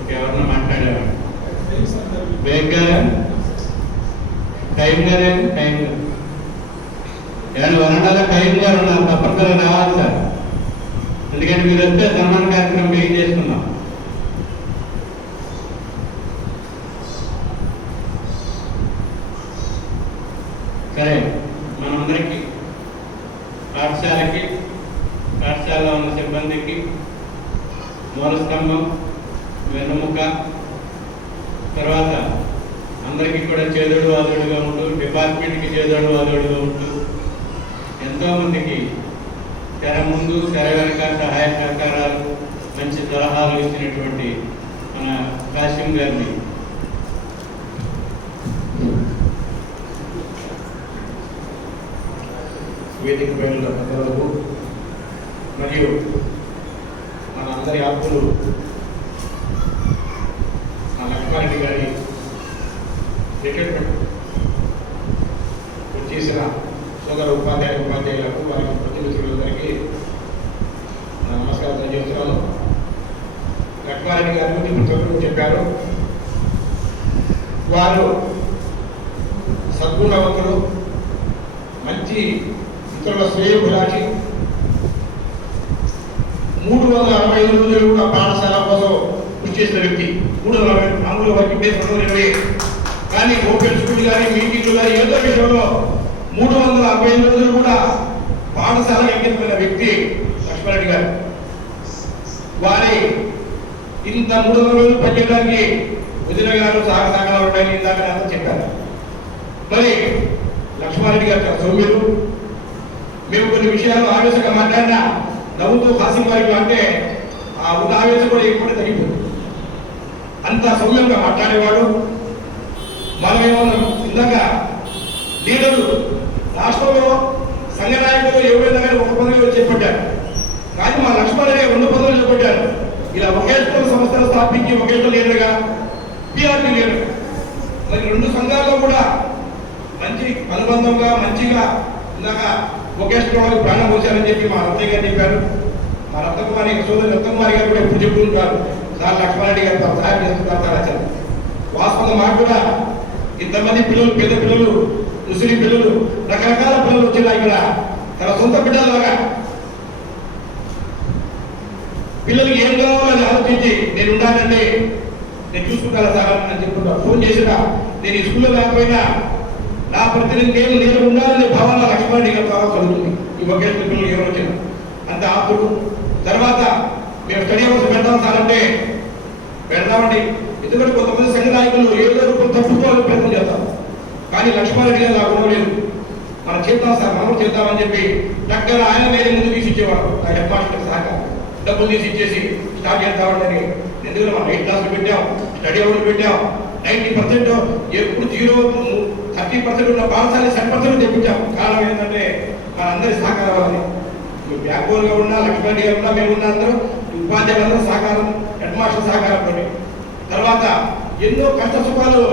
ఇంకెవరిని మాట్లాడేవారు, బేగ్ గారు, టైం గారు, టైం గారు ఏమైనా వరండాలో టైం గారు ఉన్నారు. తప్పనిసరిగా రావాలి సార్. ఎందుకంటే మీరు వస్తే సన్మాన కార్యక్రమం ఏం చేసుకుందాం. సరే, మనందరికీ పాఠశాలకి, పాఠశాలలో ఉన్న సిబ్బందికి మూలస్తంభం, వెన్నుముక్క, తర్వాత అందరికీ కూడా చేదోడు వాదోడుగా ఉంటూ, డిపార్ట్మెంట్కి చేదోడు వాదోడుగా ఉంటూ ఎంతోమందికి తెర ముందు తెర వెనక సహాయ సహకారాలు మంచి సలహాలు ఇచ్చినటువంటి మన కాసిం గారిని వేదిక పైన పెద్దలకు మరియు మన అందరి ఆత్మలు ఆ లక్ష్మారెడ్డి గారి రిటైర్మెంట్ చేసిన సోదర ఉపాధ్యాయులకు వారికి ప్రతినిధులందరికీ నా నమస్కారం తెలియజేస్తున్నాను. లక్ష్మారెడ్డి గారి గురించి ప్రతి ఒక్కరు చెప్పారు. వారు సద్గుణవంతులు, మంచి ఇతరుల శ్రేయోభిలాషి. 365 రోజులు కూడా పాఠశాల కోసం కృషి చేసిన వ్యక్తి. 340 మామూలు వర్క్ బేస్ 220, కానీ ఓపెన్ స్కూల్ కానీ మీటింగ్లు కానీ ఏదో విషయంలో 345 రోజులు కూడా పాఠశాల అంకితమైన వ్యక్తి లక్ష్మారెడ్డి గారు. వారి ఇంత 300 రోజులు పనిచేయడానికి వదిన గారు సహకారాలు ఉంటాయని ఇందాక అంతా చెప్పారు. మరి లక్ష్మారెడ్డి గారు సౌమ్యులు. మేము కొన్ని విషయాలు ఆవేశంగా మాట్లాడినా నవ్వుతూ కాసిం గారికి అంటే ఆ ఉన్న ఆవేశం కూడా ఎక్కువ తగ్గిపోతుంది. అంత సౌమ్యంగా మాట్లాడేవాడు. మనమేమో ఇందాక లీడర్లు రాష్ట్రంలో సంఘ నాయకులు ఎవరైనా కానీ ఒక పదవి చేపట్టారు, కానీ మా లక్ష్మారెడ్డి 2 పదవులు చేపట్టారు. ఇలా ఒకేశ్వర సంస్థను స్థాపించి ఒకేశ్వర లీడర్గా, పిఆర్టీ లీడర్గా, మరి 2 సంఘాల్లో కూడా మంచి అనుబంధంగా మంచిగా ఇందాక ఒకేశ్వరంలో ప్రాణం పోశారని చెప్పి మా రత్న గారు చెప్పారు. మా రత్నకుమారి సోదరు రత్నకుమారి గారు కూడా ఎప్పుడు చెప్తుంటారు, సార్ లక్ష్మారెడ్డి గారు సహాయం చేస్తుంటారు రాశారు. వాస్తవంగా మాకు కూడా ఇంతమంది పిల్లలు, పేద పిల్లలు, ముస్లిం పిల్లలు, రకరకాల పిల్లలు వచ్చినా ఇక్కడ తన సొంత బిడ్డలాగా పిల్లలకి ఏం కావాలో అని ఆలోచించి నేను ఉండాలంటే నేను చూసుకుంటాను సార్ అని చెప్తుంటా. ఫోన్ చేసినా నేను ఈ స్కూల్లో లేకపోయినా నా ప్రతినిధి నేను ఉండాలనే భావన లక్ష్మారెడ్డి గారి ద్వారా కలుగుతుంది. ఈ ఒకేశ్వర పిల్లలు ఎవరు వచ్చినా అంత ఆపుడు. తర్వాత మేము స్టడీ అవర్స్ పెడతాం సార్ అంటే పెడతామండి. ఎందుకంటే కొంతమంది సంఘ నాయకులు ఏదో రూపం తప్పుకోవాలని ప్రయత్నం చేస్తాం, కానీ లక్ష్మారెడ్డి గారు నాకు లేదు. మనం చేద్దాం సార్, మనం చేద్దామని చెప్పి దగ్గర ఆయన నేను ముందు తీసి ఇచ్చేవాడు. ఆ హెడ్ మాస్టర్ సహకారం డబ్బులు తీసి ఇచ్చేసి స్టార్ట్ చేద్దామని. ఎందుకంటే మనం 8 క్లాసులు పెట్టాం, స్టడీ అవర్లు పెట్టాం. 90% ఎప్పుడు 30% ఉన్న పాఠశాల 7% తెప్పించాం. కారణం ఏంటంటే మనందరి సహకారం వల్లనే. బ్యాక్ బోన్గా ఉన్నా లక్ష్మారెడ్డి గారు ఉన్నా మేము ఉన్న అందరూ ఉపాధ్యాయులందరూ సహకారం, హెడ్ మాస్టర్ సహకారంతో. తర్వాత ఎన్నో కష్ట సుఖాలు,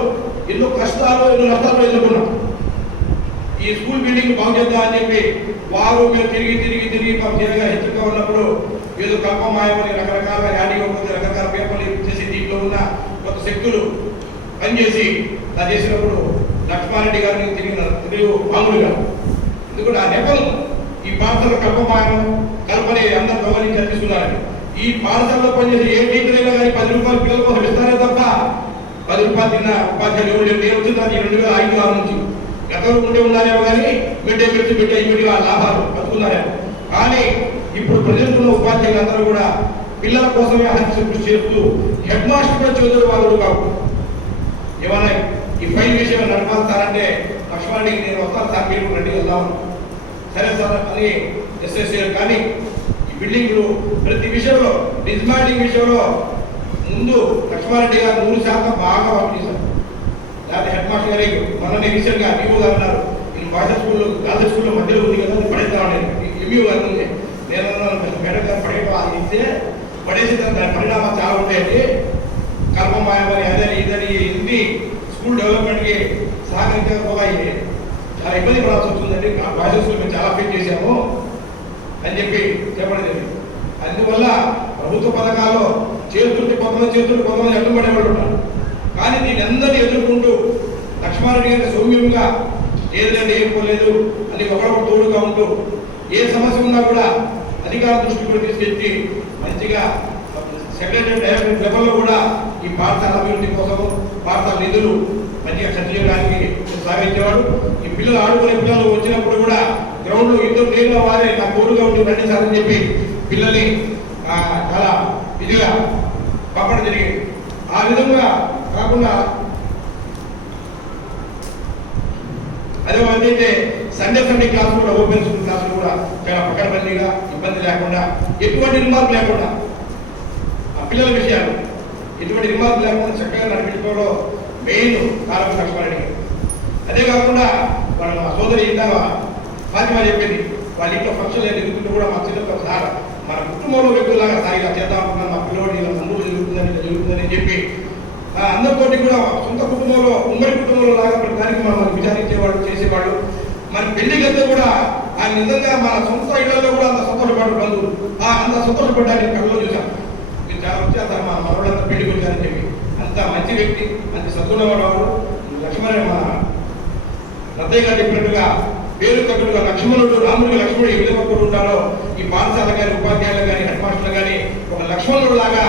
ఎన్నో కష్టాలు, ఎన్నో నష్టాలు ఎదుర్కొన్నాం. ఈ స్కూల్ బిల్డింగ్ బాగు చేద్దాం అని చెప్పి వారు మేము తిరిగి మాకు తీరగా హెచ్చరిక ఉన్నప్పుడు ఏదో కల్పమాయమని రకరకాల యాడిగా పోతే రకరకాల పేపర్లు ఇచ్చేసి దీంట్లో ఉన్న కొత్త శక్తులు పనిచేసి అలా చేసినప్పుడు లక్ష్మారెడ్డి గారిని తిరిగి మామూలుగా. ఎందుకంటే ఆ నెపం ఈ పాఠశాల కల్పమాయం కల్పని అందరూ గమనించి అందిస్తున్నారు. ఈ పాఠశాలలో పనిచేసే ఏ టీచర్ అయినా కానీ 10 రూపాయలు పిల్లల కోసం ఇస్తారే తప్ప 10 రూపాయలు తిన్న ఉపాధ్యాయులు ఎవరు నేను వచ్చింది 2005 నుంచి. గతంలో ఉండే ఉన్నారేమో కానీ మిడ్ డే మీల్స్ పెట్టే లాభాలు బతుకున్నారేమో. కానీ ఇప్పుడు ప్రజెంట్ ఉన్న ఉపాధ్యాయులు అందరూ కూడా పిల్లల కోసమే కృషి చేస్తూ హెడ్ మాస్టర్ చదువు వాళ్ళు కావు. ఏమన్నా ఈ ఫైల్ విషయం నడపాలంటే లక్ష్మారెడ్డికి నేను వస్తాను సార్, మీరు రెడీ వెళ్దాం. సరే సార్ అని ఎస్ఎస్సీ. కానీ ఈ బిల్డింగ్లు ప్రతి విషయంలో డిస్మాండింగ్ విషయంలో ముందు లక్ష్మారెడ్డి గారు 100% బాగా వర్క్ చేశారు. లేకపోతే హెడ్ మాస్టర్ గారి మొన్న రీసెంట్గా ఎంఈఓ గారు ఉన్నారు, నేను బాయ్స్ స్కూల్లో మధ్యలో ఉంది కదా పడేస్తాను. ఎంఈఓ గారు ఉంది, నేను మేడం గారు పడేయడం ఇస్తే పడేసి దాని పరిణామాలు చాలా ఉంటాయండి. కల్పమాయమని అదని ఇదని ఇంటి స్కూల్ డెవలప్మెంట్కి సహకరించకపోగా చాలా ఇబ్బంది పడాల్సి వస్తుందండి. ఆ బాయ్స్ స్కూల్ మేము చాలా ఫేస్ చేశాము అని చెప్పి చెప్పడం జరిగింది. అందువల్ల ప్రభుత్వ పథకాల్లో కొంతమంది అడ్డుపడేవాళ్ళు ఉంటారు. కానీ దీని అందరినీ ఎదుర్కొంటూ లక్ష్మారెడ్డి గారి సౌమ్యంగా ఏదంటే ఏం పోలేదు అని ఒకరొకరు తోడుగా ఉంటూ ఏ సమస్య ఉన్నా కూడా అధికార దృష్టి కూడా తీసుకెచ్చి మంచిగా సెక్రటరీ డైరెక్టర్ లెవెల్లో కూడా ఈ పాఠశాల అభివృద్ధి కోసం పాఠశాల నిధులు మంచిగా ఖర్చు చేయడానికి సాగించేవాడు. ఈ పిల్లలు ఆడుకునే పిల్లలు వచ్చినప్పుడు కూడా గ్రౌండ్లో ఇద్దరు నేరుగా వారే నా తోడుగా ఉంటూ రండి సార్ అని చెప్పి పిల్లల్ని చాలా ఇదిగా పంపడం జరిగింది. ఆ విధంగా కాకుండా అదే సండే క్లాసులు కూడా ఓపెన్ స్కూల్ క్లాసులు కూడా చాలా పకడ్బందీగా ఇబ్బంది లేకుండా, ఎటువంటి రిమార్క్ లేకుండా ఆ పిల్లల విషయాలు ఎటువంటి రిమార్క్ లేకుండా చక్కగా నడిపించుకోవడంలో మెయిన్ కారక లక్ష్మారెడ్డి గారు. అదే కాకుండా వాళ్ళ మా సోదరి ఇందాక ఫాతిమా చెప్పింది, వాళ్ళ ఇంట్లో ఫంక్షన్ ఎదుగుతుంటే కూడా మా చిన్నతో సార్ మన కుటుంబంలో వ్యక్తులాగా సార్ ఇలా చేద్దాం అనుకున్నాను, మా పిల్లవాడు ఇలా ముందు జరుగుతుందని చెప్పి అందరితోటి కూడా సొంత కుటుంబంలో ఉమ్మడి కుటుంబంలో లాగా ప్రతి దానికి మనం విచారించేవాళ్ళు చేసేవాళ్ళు. మన పెళ్లికి వెళ్తే కూడా ఆయన నిజంగా మన సొంత ఇళ్లలో కూడా అంత సంతోషపడ్డ బంధువులు అంత సంతోషపడ్డానికి కళ్ళలో చూసాం. మీరు చాలా వచ్చేస్తారు మా మనవాళ్ళంతా పెళ్లికి వచ్చారని చెప్పి. అంత మంచి వ్యక్తి, అంత సద్గుణవాడు లక్ష్మణ. మన రత్తయ్య గారు చెప్పినట్టుగా పేరు తగ్గట్టుగా లక్ష్మణుడు, రాముడికి లక్ష్మణుడు ఏ విధంగా ఉంటారో ఈ పాఠశాల కానీ ఉపాధ్యాయులు కానీ హెడ్ మాస్టర్లు కానీ ఒక లక్ష్మణుడు లాగా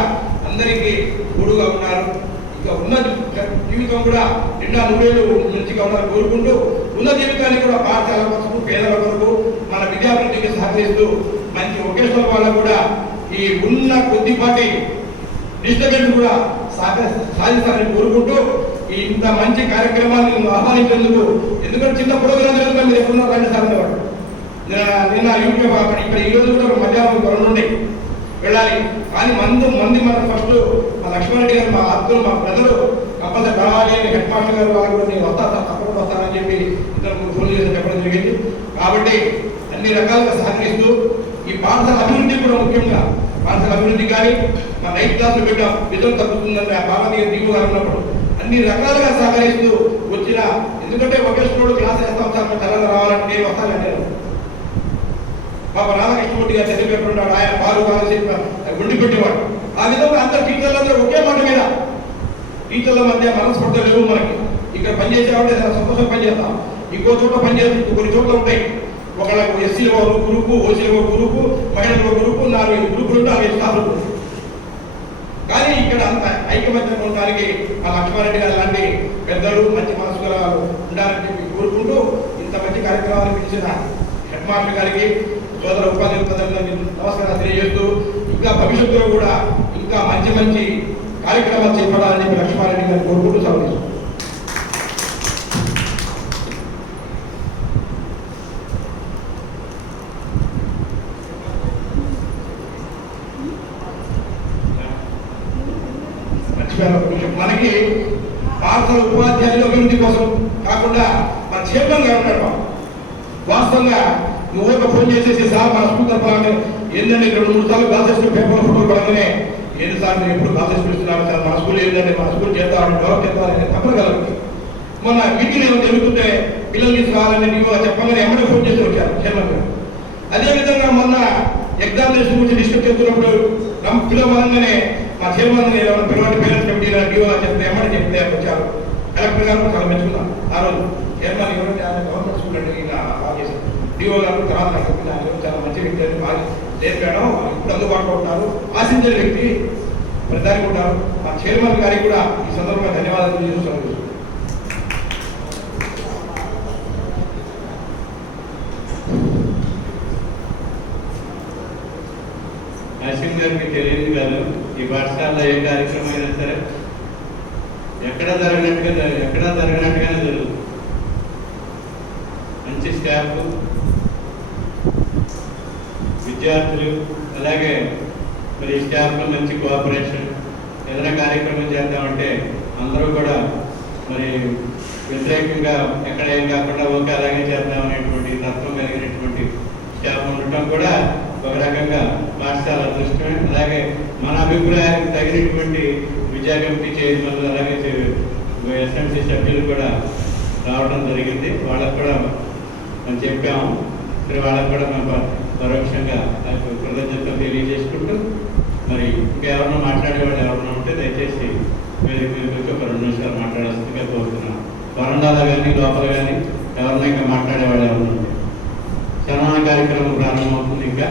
అందరికీ గూడుగా ఉన్నారు. ఇంకా ఉన్న జీవితం కూడా నిండా నూరేళ్ళు మంచిగా ఉండాలని కోరుకుంటూ ఉన్న జీవితాన్ని కూడా పాఠశాల కొరకు, పేదల కొరకు, మన విద్యాభివృద్ధికి సహకరిస్తూ మంచి ఒకేషనల్ వాళ్ళకు కూడా ఈ ఉన్న కొద్దిపాటి డిస్టర్బెన్స్ కూడా సాధిస్తారని కోరుకుంటూ ఇంత మంచి కార్యక్రమాన్ని ఆహ్వానించేందుకు, ఎందుకంటే చిన్న ప్రోగ్రాం జరుగుతున్నా మీరు ఎప్పుడున్నా రండి సార్ అనేవాడు. నిన్న యూట్యూబ్ ఇక్కడ ఈ రోజు కూడా మధ్యాహ్నం 2 నుండి వెళ్ళాలి. కానీ మంది మన ఫస్ట్ మా లక్ష్మణరెడ్డి గారు, మా ఆత్మలు, మా ప్రజలు కంపల్సరీ రావాలి అని హెడ్ మాస్టర్ గారు వాళ్ళు కూడా నేను వస్తా తప్పకుండా వస్తానని చెప్పి ఇద్దరు ఫోన్ చేసి చెప్పడం జరిగింది. కాబట్టి అన్ని రకాలుగా సహకరిస్తూ ఈ పాఠశాల అభివృద్ధి కూడా ముఖ్యంగా పాఠశాల అభివృద్ధి కానీ మా 9th క్లాస్లో పెట్టాం, నిజం తగ్గుతుందని ఆ బాగా దిగువ గారు ఉన్నప్పుడు అన్ని రకాలుగా సహకరిస్తూ వచ్చిన, ఎందుకంటే ఒకే స్టూడెంట్ క్లాస్ వేస్తాం సార్ మేము తెలంగాణ రావాలంటే నేను వస్తానంటే పాప రాధాకృష్ణమూర్తి గారు చదివేప్పుడు ఉన్నాడు, ఆయన పాలు కావాల్సి గుండి పెట్టేవాడు. ఆ విధంగా అందరు టీచర్లందరూ ఒకే మాట మీద, టీచర్ల మధ్య మనస్పర్ధలు లేవు మనకి. ఇక్కడ పనిచేసేవాడే చాలా సంతోషం పనిచేస్తాం, ఇంకో చోట పనిచేస్తుంది, కొన్ని చోట్ల ఉంటాయి. ఒకళ్ళకు ఎస్సీలో ఒక గ్రూపు, ఓసీలో ఒక గ్రూపు, మహిళలు ఒక గ్రూపు, 4 గ్రూపులు 4 స్టాఫ్లు. కానీ ఇక్కడ అంత ఐకమత్యంగా ఉండడానికి ఆ లక్ష్మారెడ్డి గారు లాంటి పెద్దలు మంచి మనసు ఉండాలని చెప్పి కోరుకుంటూ ఇంత మంచి కార్యక్రమాలు పిలిచిన హెడ్ మాస్టర్ గారికి, సోదర ఉపాధ్యాయుల ప్రజలకు నమస్కారాలు తెలియజేస్తూ ఇంకా భవిష్యత్తులో కూడా ఇంకా మంచి కార్యక్రమాలు చేపట్టాలని చెప్పి లక్ష్మారెడ్డి గారిని కోరుకుంటూ సవరిస్తున్నాం. మనకి పాఠశాల ఉపాధ్యాయుల అభివృద్ధి కోసం కాకుండా మన చైర్మన్ గారు ఉంటాడు. వాస్తవంగా నువ్వు ఫోన్ చేసేసి సార్ మన స్కూల్ తరఫున ఏంటంటే 2-3 సార్లు క్లాసెస్ పేపర్ ఫోటోలు పడగానే ఏంటి సార్ మీరు ఎప్పుడు క్లాసెస్ పిలుస్తున్నారు సార్, మన స్కూల్ ఏంటంటే మన స్కూల్ చేద్దాం డెవలప్ చేద్దామని తప్పగలరు. మన మీటింగ్ ఏమో జరుగుతుంటే పిల్లలు తీసుకురావాలని నీవు చెప్పగానే ఎమ్మడే ఫోన్ చేసి వచ్చారు చైర్మన్ గారు. అదేవిధంగా మొన్న ఎగ్జామినేషన్ గురించి డిస్కస్ చేస్తున్నప్పుడు పిలవగానే మా చైర్మన్ పిల్లవాడి పేరెంట్స్ కమిటీ డిఓ చెప్తే ఎమ్మడి చెప్తే వచ్చారు. కలెక్టర్ గారు చాలా మెచ్చుకున్నాను. ఆ రోజు చైర్మన్ ఎవరంటే ఆయన గవర్నమెంట్ స్కూల్ అంటే ఇలా బాగా చేశారు. డిఓ గారు తర్వాత ఆయన చాలా మంచి వ్యక్తి అని బాగా చేర్పాడు. ఇప్పుడు అందుబాటులో ఉంటారు, ఆశించే వ్యక్తి ప్రధాని ఉంటారు. మా చైర్మన్ గారికి కూడా ఈ సందర్భంగా ధన్యవాదాలు తెలియజేస్తున్నాను. యాసిన్ గారికి తెలియదు కాదు, ఈ పాఠశాలలో ఏ కార్యక్రమం అయినా సరే ఎక్కడా జరగనట్టుగానే జరుగుతుంది. మంచి స్టాఫ్, విద్యార్థులు, అలాగే మరి స్టాఫ్లో మంచి కోఆపరేషన్. ఏదైనా కార్యక్రమం చేద్దామంటే అందరూ కూడా మరి వ్యతిరేకంగా ఎక్కడ ఏం కాకుండా ఓకే అలాగే చేద్దాం అనేటువంటి తత్వం కలిగినటువంటి స్టాఫ్ ఉండటం కూడా ఒక రకంగా పాఠశాల అదృష్టమే. అలాగే మన అభిప్రాయానికి తగినటువంటి విద్యా కమిటీ చైర్మన్లు, అలాగే ఎస్ఎంసీ సభ్యులు కూడా రావడం జరిగింది. వాళ్ళకు కూడా మనం చెప్పాము. మరి వాళ్ళకు కూడా మేము పరోక్షంగా కృతజ్ఞతలు తెలియజేసుకుంటూ మరి ఇంకెవరన్నా మాట్లాడేవాళ్ళు ఎవరన్నా ఉంటే దయచేసి మీరు ఒక 2 నిమిషాలు మాట్లాడాల్సిందిగా కోరుతున్నాం. వరండాలో కానీ లోపల కానీ ఎవరన్నా ఇంకా మాట్లాడేవాళ్ళు ఎవరన్నా ఉంటే సన్మాన కార్యక్రమం ప్రారంభమవుతుంది. ఇంకా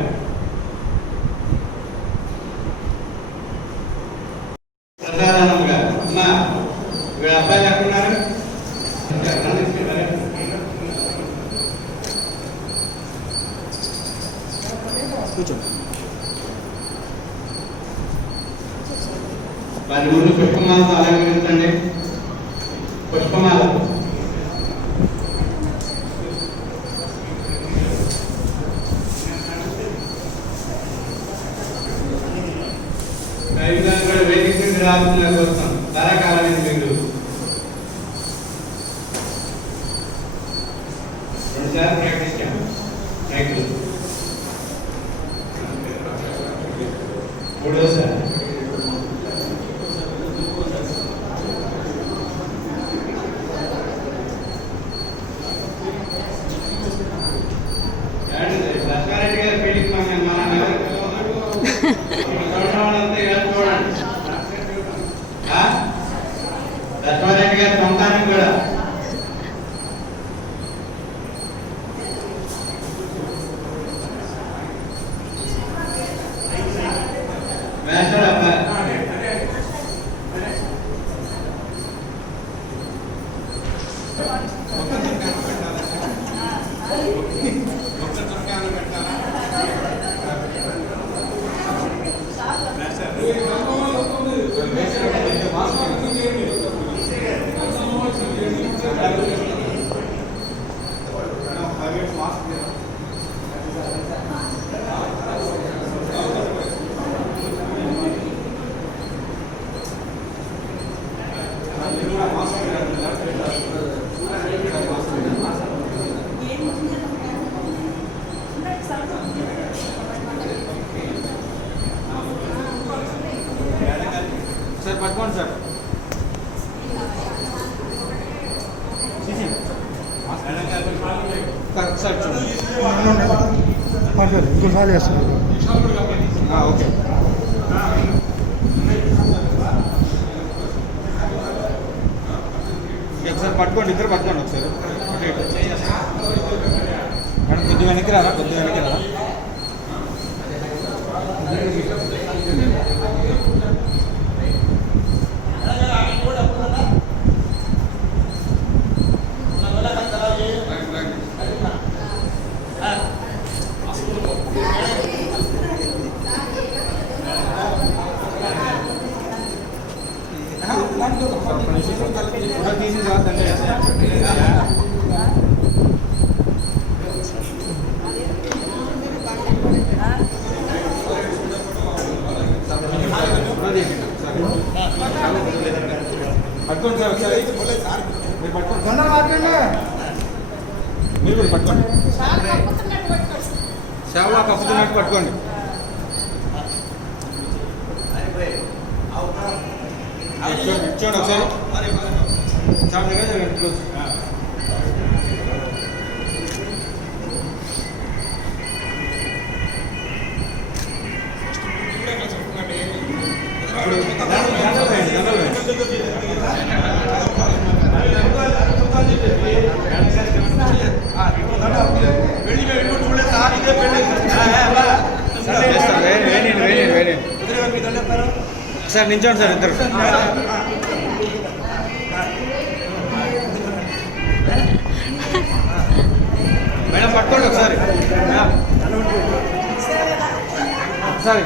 ప్రధానంగా అమ్మా వీళ్ళ అబ్బాయిలు ఎక్కడున్నారు? వారి ముందు పుష్పమాలతో అలంకరించండి. పుష్పమాల రైతులను కూడా వేదిక నుంచి రావాల్సిన కోసం ధారాకాలమైంది మీరు 2 సార్లు ప్రకటించాము రైతులు 3సారి లక్ష్మారెడ్డి గారి ఫీలింగ్ లక్ష్మారెడ్డి గారి సంతానం కూడా సార్ పట్టుకోండి సార్ సార్ పర్లేదు ఇంకోసారి చేస్తాను ఓకే ఒకసారి పట్టుకోండి ఇద్దరు పట్టుకోండి ఒకసారి మేడం కొద్దిగా వెనక్కి రారా తీసి పట్టుకోండి సార్ ఒకసారి మీరు పట్టుకోండి మీరు కూడా పట్టుకోండి సేవలా కప్పుతున్నట్టు పట్టుకోండి చూడండి ఒకసారి చాలా దగ్గర జరగండి క్లోజ్ సార్ నించోండి సార్ ఇద్దరు మేడం పట్టుకోండి ఒకసారి ఒకసారి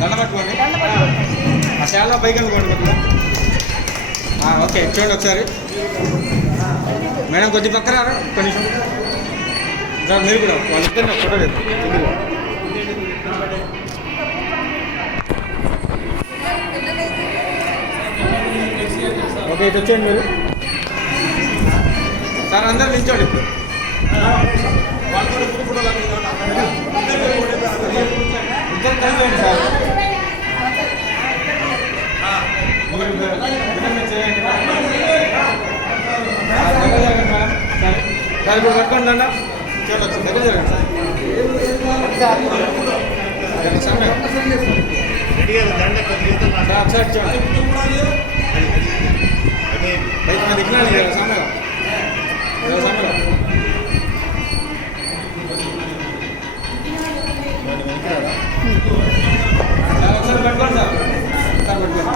దండ పట్టుకోండి ఆ శాల పైకి అనుకోండి ఓకే చూడండి ఒకసారి మేడం కొద్ది పక్కన కొంచెం సార్ మీరు కూడా వాళ్ళిద్దరిని ఫోటో లేదు ఓకే ఇటు వచ్చేయండి మీరు సార్ అందరు నిల్చోండి ఇప్పుడు ఇద్దరు కలిసేయండి సార్ సార్ ఇప్పుడు పట్టుకోండి దండ దగ్గర జరగండి సార్ ఒకసారి చూడండి బయట మా దిక్కునాలి కదా సమయం ఒకసారి పట్టుకోండి సార్ ఒకసారి పట్టుకోండి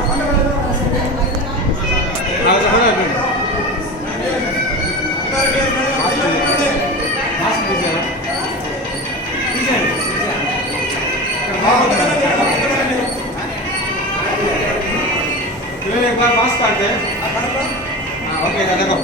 మాస్క్ తీసారా తీసేయండి एक बार मास्क काट दे ओके देखो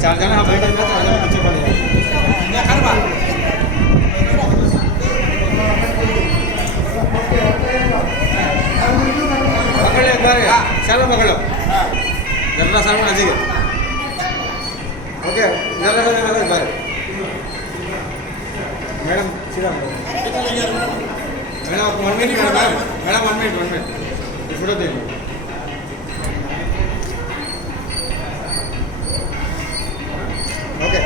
चार जन हाँ बैठे चार जन पीछे पड़े पकड़ ले एक बार चलो पकड़ो जरा सामने आ जाइए ओके जरा एक बार मैडम सीधा madam 1 minute madam 1 minute photo देखो ओके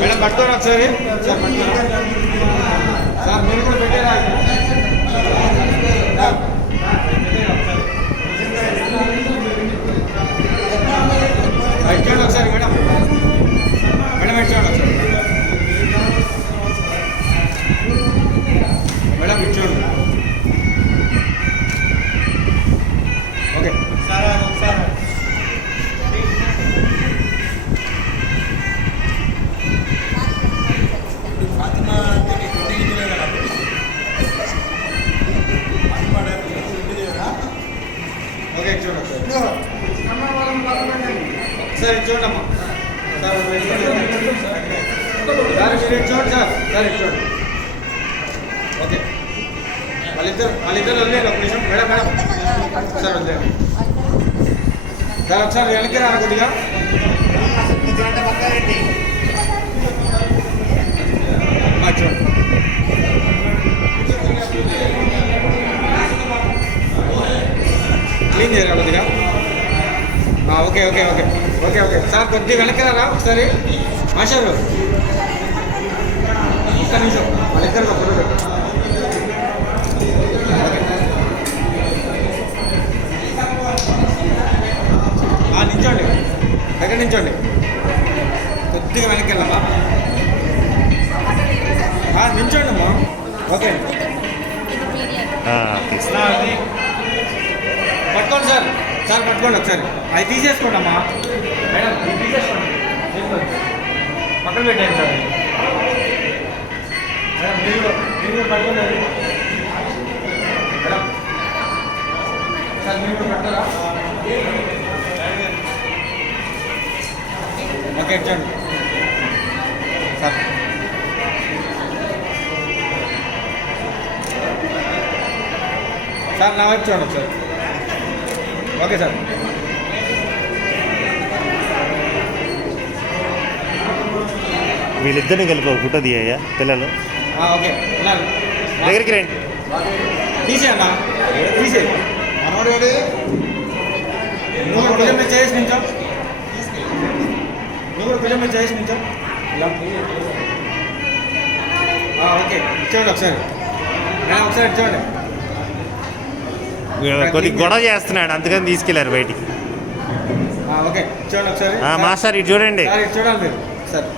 మేడం పట్టుకోరా ఒకసారి సార్ పట్టుకోరా సార్ మీరు కూడా పెట్టారా ఇచ్చాడు ఒకసారి మేడం మేడం ఇచ్చాడు ఒకసారి మేడం ఇచ్చాడు ఓకే సార్ ఒకసారి ఓకే చూడండి సార్ చూడమ్మా సార్ సార్ మీరు చూడండి సార్ చూడండి ఓకే వాళ్ళిద్దరు వదిలేరు ఒక నిమిషం మేడం సార్ వదిలేరు సార్ ఒకసారి వెనక్కి రాను కొద్దిగా చూడండి క్లీన్ చేయరా కొద్దిగా okay okay okay okay okay sir కొద్దిగా వెనక్కి రా ఒకసారి మాస్టర్ ఒక్క నిమిషం వాళ్ళిద్దరు ఫోటో నించోండి దగ్గర నించోండి కొద్దిగా వెనక్కి వెళ్ళమ్మా నించోండి అమ్మా ఓకే పట్టుకోండి సార్ సార్ పట్టుకోండి ఒకసారి అది తీసేసుకోండి అమ్మా మేడం అది తీసేసుకోండి పక్కన పెట్టండి సార్ మేడం మీరు పట్టుకోండి మేడం సార్ మీరు పట్టారా ఓకే ఇచ్చండి సార్ సార్ నా వైపు చూడండి సార్ ఓకే సార్ వీళ్ళిద్దరిని కలిపి ఒక ఫోటో తీయ్యా పిల్లలు ఓకే దగ్గరికి రండి తీసేయమ్మా తీసే మనోడు నువ్వు కూడా భుజం మీద చేసి నించో నువ్వు కూడా భుజం మీద చేసి నించో ఓకే ఇచ్చేయండి ఒకసారి నేను ఒకసారి ఇచ్చేయండి కొద్ది గొడవ చేస్తున్నాడు అందుకని తీసుకెళ్లారు బయటికి ఓకే చూడండి ఒకసారి మాస్టర్ ఇటు చూడండి సార్ ఇటు చూడండి మీరు సార్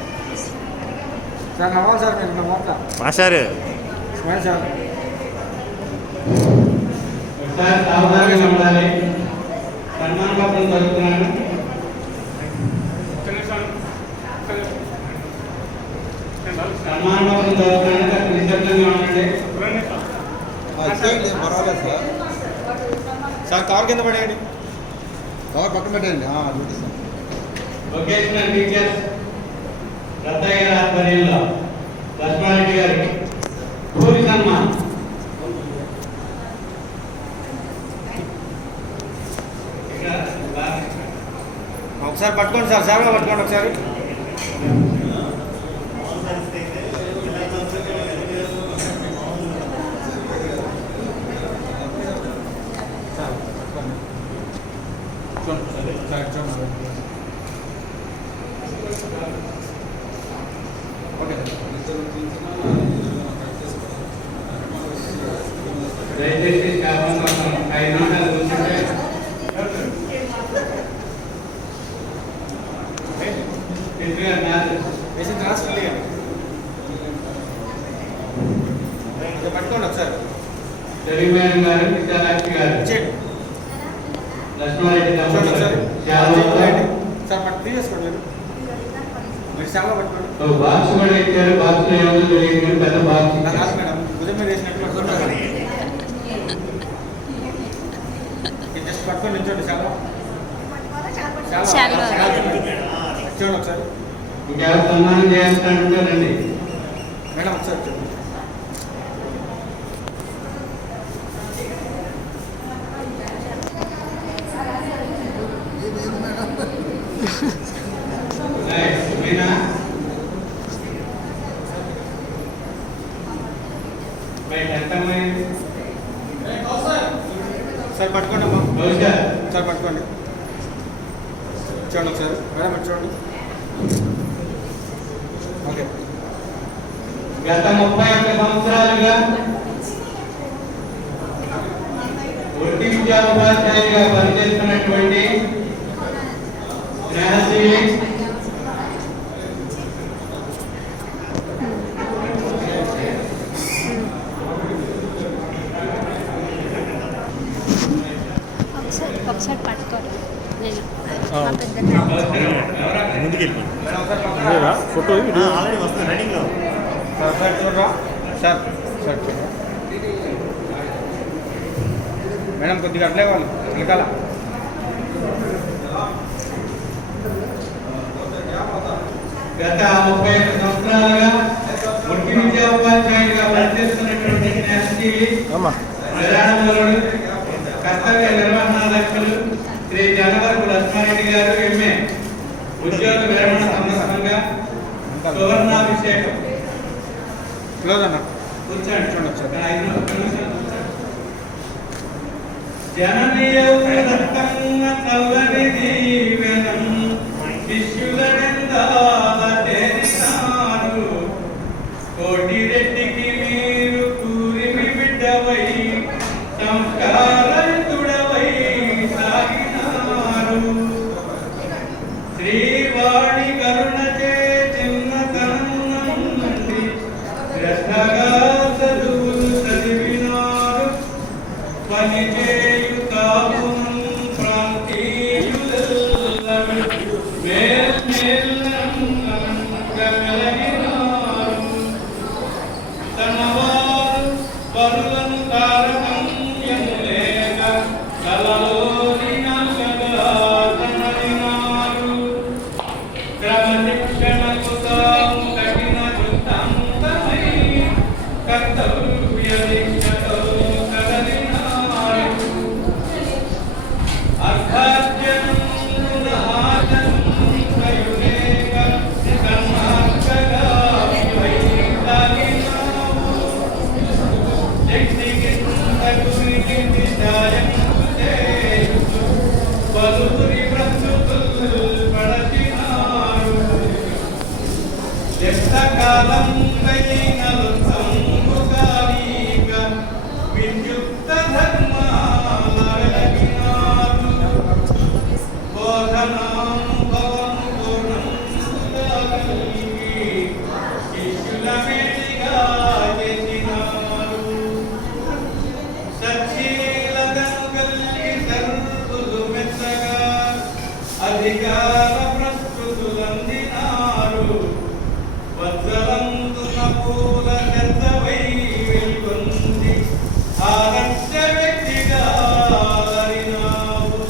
సార్ నవ్వాలి సార్ మీరు మోట్ల మాస్టర్ స్మైల్ సార్ ఒకసారి సావధానంగా ఉండాలి సన్మాన పత్రం జరుగుతున్నాను సన్మాన పత్రం జరుగుతున్నాను అక్కడ నిశ్శబ్దంగా ఉండండి పర్వాలేదు సార్ సార్ కవర్ కింద పడేయండి కవర్ పక్కన పెట్టండి చూపిస్తాను వొకేషనల్ టీచర్స్ రత్తయ్య గారి ఆధ్వర్యంలో లక్ష్మారెడ్డి గారికి పూరి సన్మాన్ ఒకసారి పట్టుకోండి సార్ సార్గా పట్టుకోండి ఒకసారి ఓకే దయచేసి శాపం కోసం 5 నిమిషాలు కూర్చుంటే పేషెంట్ రాసుకోండి పట్టుకోండి ఒకసారి తెలుగు మేడం గారు విశాలాక్షి గారు లక్ష్మారెడ్డి సార్ పట్టు తీసేసుకోండి మీరు శ్యామలో పట్టుకోండి బాక్స్ కూడా ఇచ్చారు. బాక్స్ ఏమో తెలియదు, పెద్ద బాక్స్ కాదు మేడం భుజం మీద వేసినట్టు పట్టుకోండి. జస్ట్ పట్టుకొని నిల్చోండి శ్యామలో చూడండి ఒకసారి ఇంకెవరు సన్మానం చేస్తారండి మేడం ఒకసారి చూడండి. సార్ పట్టుకోండి అమ్మా సార్ పట్టుకోండి చూడండి ఒకసారి మేడం చూడండి. ఓకే గత 31 సంవత్సరాలుగా వృత్తి విద్యా ఉపాధ్యాయులుగా పనిచేస్తున్నటువంటి స్నేహశీలి ఒకసారి పట్టుకోరు ఫోటో ఆల్రెడీ వస్తుంది రన్నింగ్లో. సార్ చూడరా సార్ సార్ చూడరా మేడం కొద్దిగా అట్లే వాళ్ళు వెనకాల గత 31 సంవత్సరాలుగా వృత్తి విద్యా ఉపాధ్యాయులుగా పనిచేస్తున్నటువంటి స్నేహశీలి ప్రధానమూలుడు కర్తవ్య నిర్వహణాధ్యక్షులు శ్రీ జనవరపు లక్ష్మారెడ్డి గారు ఎంఏ ఉద్యోగ విరమణ సందర్భంగా సువర్ణాభిషేకం క్లోజ్ అన్న కూర్చోండి. చూడండి ఒకసారి జననీయ చల్లని దీవెనం శిష్యులెందారు కోటి రెడ్డికి మీరు కూరిమి బిడ్డవై సంస్కారయుతుడవై సాగినారు. శ్రీవాణి కరుణచే చిన్నతనం నుండి శ్రద్ధగా చదువులు చదివినారు. పనిచేయు కాపునం ప్రాంతీయులెల్లరూ మేల్మెల్లంగా మెలగినారు. తనవారు పరులను తారతమ్యము లేక కలలోని నగగా తనలినారు. క్రమశిక్షణకు తాము కఠిన వృత్తాంతమై కర్తవ్య దీక్షతో కదలినారు. అర్ధార్జనున ఆచంకయులేక కర్మార్గగా వైతాగినావు. శక్తికింతకు నిజాయంకు చేయుచు పలువురి ప్రస్తుతులు పడచినారు. ఎంతకాలం వైనలు సంగుగారీగా విద్యుక్త ధర్మాలగినారు. బోధనాం భవము పూర్ణంగా కలిగి శిష్యుల మేటిగా చేసినారు. సచ్చీలతను కలిగి సర్వులు మెత్తగా అధికార ప్రస్తుతులందినారు. వత్సలందున పూల చెత్తవై వెలుగొంది ఆదర్శ వ్యక్తిగా అలరినావు.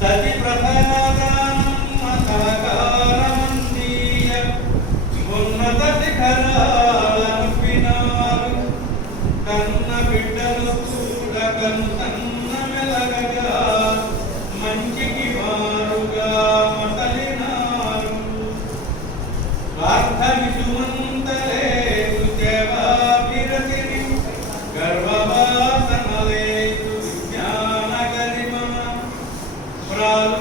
సతి ప్రసాదానమ్మ సహకారమందీయ ఉన్నత శిఖరాలనుపినారు. కన్న బిడ్డలు కూడా కన్న మెలగగా మంచికి మారుగా మసలినారు. పార్థవిసుమంతలేసు సేవాభిరతిని గర్వవాసనలేసు జ్ఞానగరిమ ప్రాలు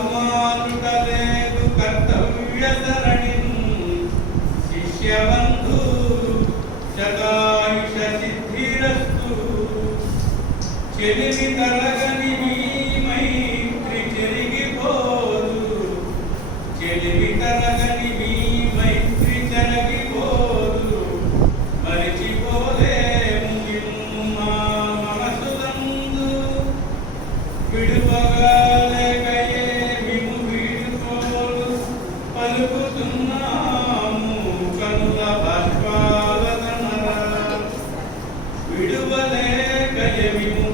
అభివృద్ధిరస్తు చెలిమి తరగని మీ మైత్రి చెరిగిపోదు చెలిమి తరగని మీ మైత్రి చెరిగిపోదు మరిచిపోలేము నిన్ను మా మనసులందు విడువగాలేకయే మేము వీడుకోలు పలుకుతున్నాము కనుల బాష్పాలనరా విడువలేకయే మేము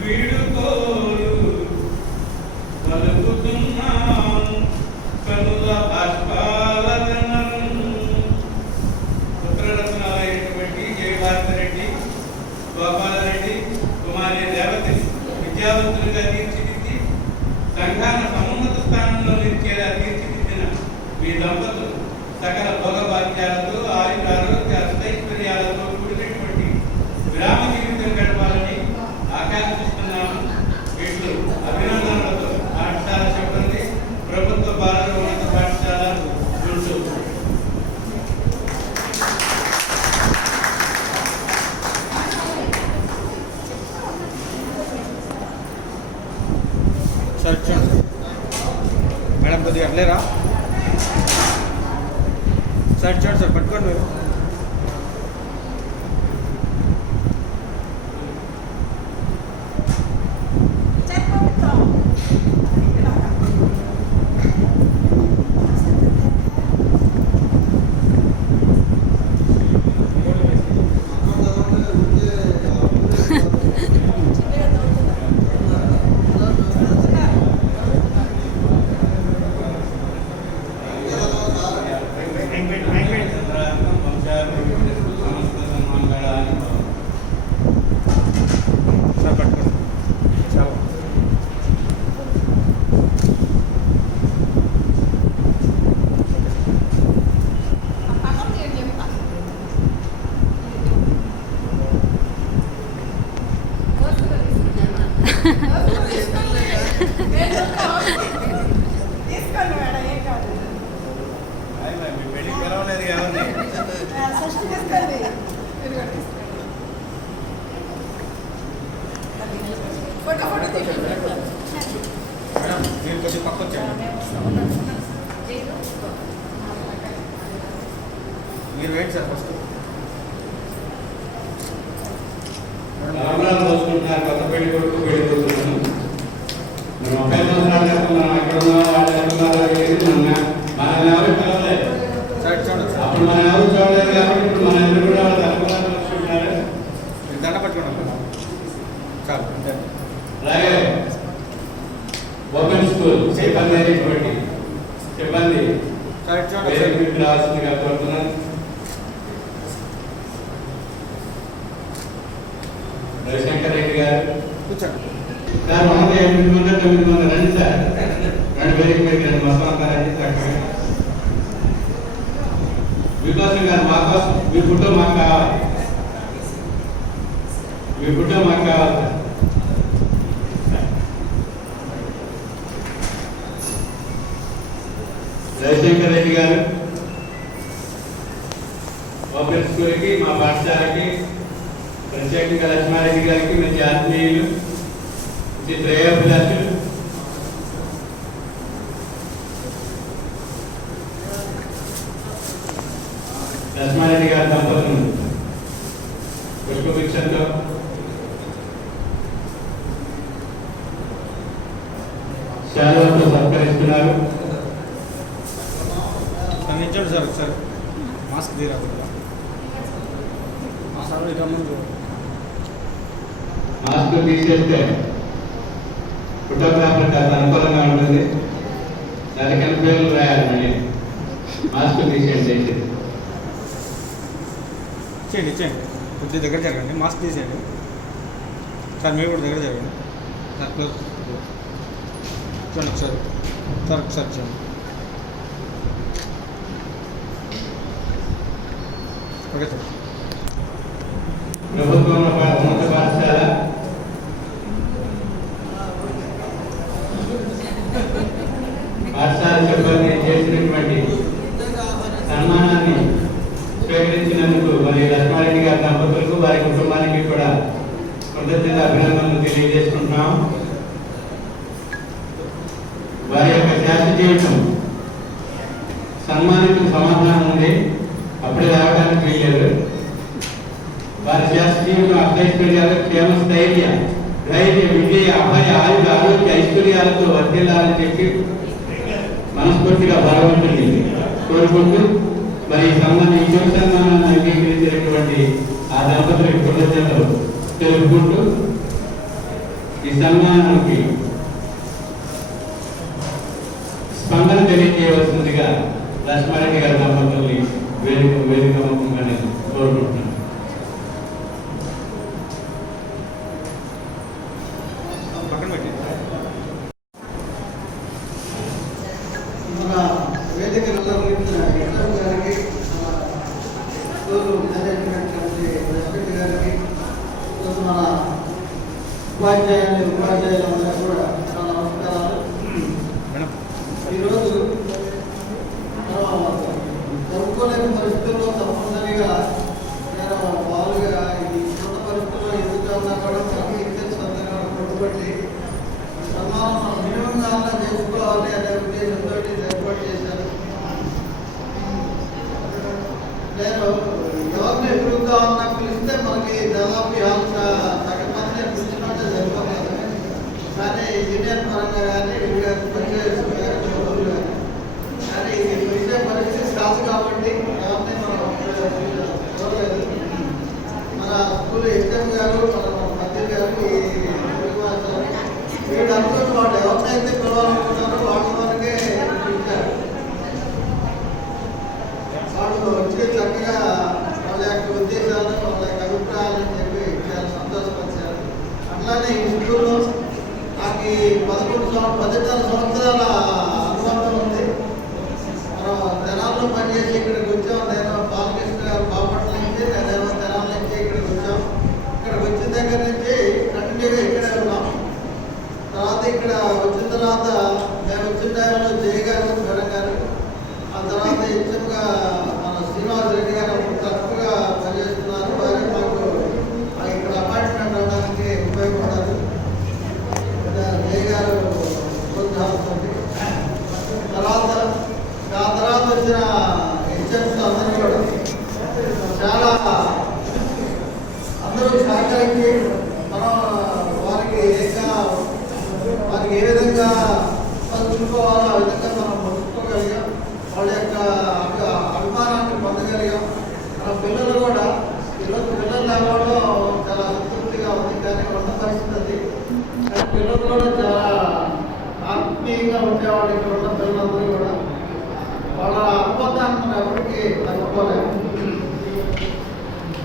వీడుకోలు పలుకుతున్నాము కనుల బాష్పాలనరా. పుత్రరత్నాలైనటువంటి జయభారతిరెడ్డి, గోపాలరెడ్డి, కుమారి దేవతని విద్యావంతులుగా తీర్చిదిద్ది సంఘాన సమున్నత స్థానంలో నిలిచేలా తీర్చిదిద్దిన మీ దంపతులు సకల భోగభాగ్యాలతో ఆరోగ్య అష్టైశ్వర్యాలతో కూడినటువంటి విరామ జీవితం గడపాలని ఆకాంక్షిస్తున్నాము. వీళ్ళు అభినందనలతో పాఠశాల చెప్పండి. ప్రభుత్వ బాలల ఉన్నత పాఠశాల గుంటూరు. సార్ చూడండి మేడం, కొద్దిగా లేరా సార్? చూడండి సార్, పట్టుకోండి మీరు. మీరు కొంచెం పక్క వచ్చాను, మీరు వేయండి సార్. ఫస్ట్ రామరాజు పోసుకుంటున్నారు, కొత్త పెళ్లి కొడుకు పెళ్లి కూతురును. మనం 30 సంవత్సరాలు చెప్తున్నాం, ఎక్కడ ఉన్నారో వాళ్ళు ఎక్కడున్నారో తెలియదు. మనల్ని ఎవరు పిలవలేదు, అప్పుడు మనం ఎవరు చూడలేదు కాబట్టి ఇప్పుడు మన ఎదురు కూడా వాళ్ళు తప్పకుండా చూసుకుంటున్నారు. మీరు దండ పట్టుకోండి చాలు. అలాగే ఓపెన్ స్కూల్ సిబ్బంది అయినటువంటి సిబ్బంది వేదికకి రావాల్సిందిగా కోరుతున్నాను. రవిశంకర్ రెడ్డి గారు కూర్చోండి సార్. 8 మంది 9 మంది రండి సార్, రెండు వేదిక మీద రండి. మొత్తం అంతా రండి చక్కగా. మీకోసం గారు మా కోసం, మీ ఫోటో మాకు కావాలి, మీ ఫోటో మాకు కావాలి. రవిశంకర్ రెడ్డి గారు ఓపెన్ స్కూల్కి, మా పాఠశాలకి, ప్రత్యేకంగా లక్ష్మారెడ్డి గారికి మంచి ఆత్మీయులు, మంచి శ్రేయోభిలాషులు. లక్ష్మారెడ్డి గారి దంపతులు పుష్పభిక్షంతో శాలువాతో సత్కరిస్తున్నారు. అందించండి సార్. ఒకసారి మాస్క్ తీరా మాస్క్ తీసేస్తే ఫోటోగ్రాఫర్ కాస్త అనుకూలంగా ఉంటుంది. దానికన్నా పేర్లు రాయాలి. మళ్ళీ మాస్క్ తీసేయండి. ఇచ్చేయండి ఇచ్చేయండి, కొద్దిగా దగ్గర జరగండి. మాస్క్ తీసేయండి సార్, మీరు కూడా దగ్గర జరగండి సార్. క్లోజ్ చూడండి ఒకసారి సార్, ఒకసారి చూడండి. Okay sir. ప్రభుత్వ ఉన్నత పాఠశాల పాఠశాల సిబ్బంది చేసినటువంటి సన్మానాన్ని స్వీకరించినందుకు మరి లక్ష్మారెడ్డి గారి దంపతులకు వారి కుటుంబానికి కూడా కృతజ్ఞత అభినందనలు తెలియజేసుకుంటున్నాం. వారి యొక్క శాస్త్ర జీవితం సన్మానితులకు సమాధానం ఉంది, అప్పుడే రావడానికి వీల్లేదు. వారి శాస్త్ర జీవితం అష్టైశ్వర్యాలు, క్షేమ స్థైర్య, ధైర్య, విజయ, అభయ, ఆయుధ, ఆరోగ్య, ఐశ్వర్యాలతో వర్ధిల్లాలని చెప్పి మనస్ఫూర్తిగా భగవంతుని కోరుకుంటూ మరి ఈ సన్మానాన్ని అంగీకరించినటువంటి ఆ దంపతులకు కృతజ్ఞతలు తెలుపుకుంటూ ఈ సన్మానానికి స్పందన తెలియజేయవలసిందిగా లక్ష్మారెడ్డి గారి దంపతుల్ని వేదిక ముఖంగా నేను కోరుకుంటున్నాను. మన వేదిక గారికి, మేనేజ్మెంట్ కమిటీ ప్రెసిడెంట్ గారికి, మన ఉపాధ్యాయులందరూ కూడా చాలా నమస్కారాలు. ఈరోజు జరుపుకోలేని పరిస్థితుల్లో తప్పనిసరిగా నేను మామూలుగా ఈ కొత్త పరిస్థితుల్లో ఎందుకు ఉన్నా కూడా మనకి సందర్భంగా పట్టుబట్టి సన్మానం మినిమంగా చేసుకోవాలి అనే ఉద్దేశంతో ఏర్పాటు చేశాను. నేను ఎవరిని ఎదురుగా ఉన్నా పిలిస్తే మనకి దాదాపు సగం మంది పిలిచినట్టే సరిపోలేదు. కానీ యూనియన్ పరంగా కానీ కానీ పిలిచే పరిస్థితి కాదు కాబట్టి ఎవరిని మనం చూడలేదు. మన స్కూల్ హెచ్ఎం గారు, మన మధ్య గారు, వీళ్ళందరూ వాడు ఎవరినైతే పిలవాలనుకుంటారో వాటి వరకే పిలిచారు. వాళ్ళు వచ్చి చక్కగా వాళ్ళ యొక్క ఉద్దేశాలను, వాళ్ళ యొక్క అభిప్రాయాలను చెప్పి చాలా సంతోషపరిచారు. అట్లానే ఈ స్కూల్లో నాకు 11 సంవత్సరాల అనుబంధం ఉంది. మనం తెనాల్లో పనిచేసి ఇక్కడికి వచ్చాం. నేను బాలకృష్ణ గారు బాపట్ల నుంచి, నేనేమో తెనాల నుంచి ఇక్కడికి వచ్చాం. ఇక్కడికి వచ్చిన దగ్గర నుంచి కంటిన్యూగా ఇక్కడే ఉన్నాం. తర్వాత ఇక్కడ వచ్చిన తర్వాత మేము వచ్చిన టైంలో జయ గారు, మేడం గారు, ఆ తర్వాత హెచ్ఎంగా మన శ్రీనివాస్ రెడ్డి గారు తక్కువగా పనిచేస్తున్నారు. వారు మాకు ఇక్కడ అపాయింట్మెంట్ అవ్వడానికి ఉపయోగపడారు. జయ గారు ప్రోత్సాహంతో తర్వాత వచ్చిన హెచ్ఎంస్ అందరూ కూడా చాలా అందరూ సహకరించి మనం వారికి ఏ విధంగా చూసుకోవాలో ఆ విధంగా మనం పంచుకోగలిగాం. వాళ్ళ యొక్క అభిమానాన్ని పొందగలిగాం. మన పిల్లలు కూడా ఈరోజు పిల్లలు లేకపోవడం చాలా సంతృప్తిగా ఉంది. కానీ ఉన్న పరిస్థితి కానీ పిల్లలు కూడా చాలా ఆత్మీయంగా ఉండేవాళ్ళు. ఇక్కడ ఉన్న పిల్లలందరూ కూడా వాళ్ళ అనుబంధాన్ని మనం ఎవరికి తగ్గిపోలేము.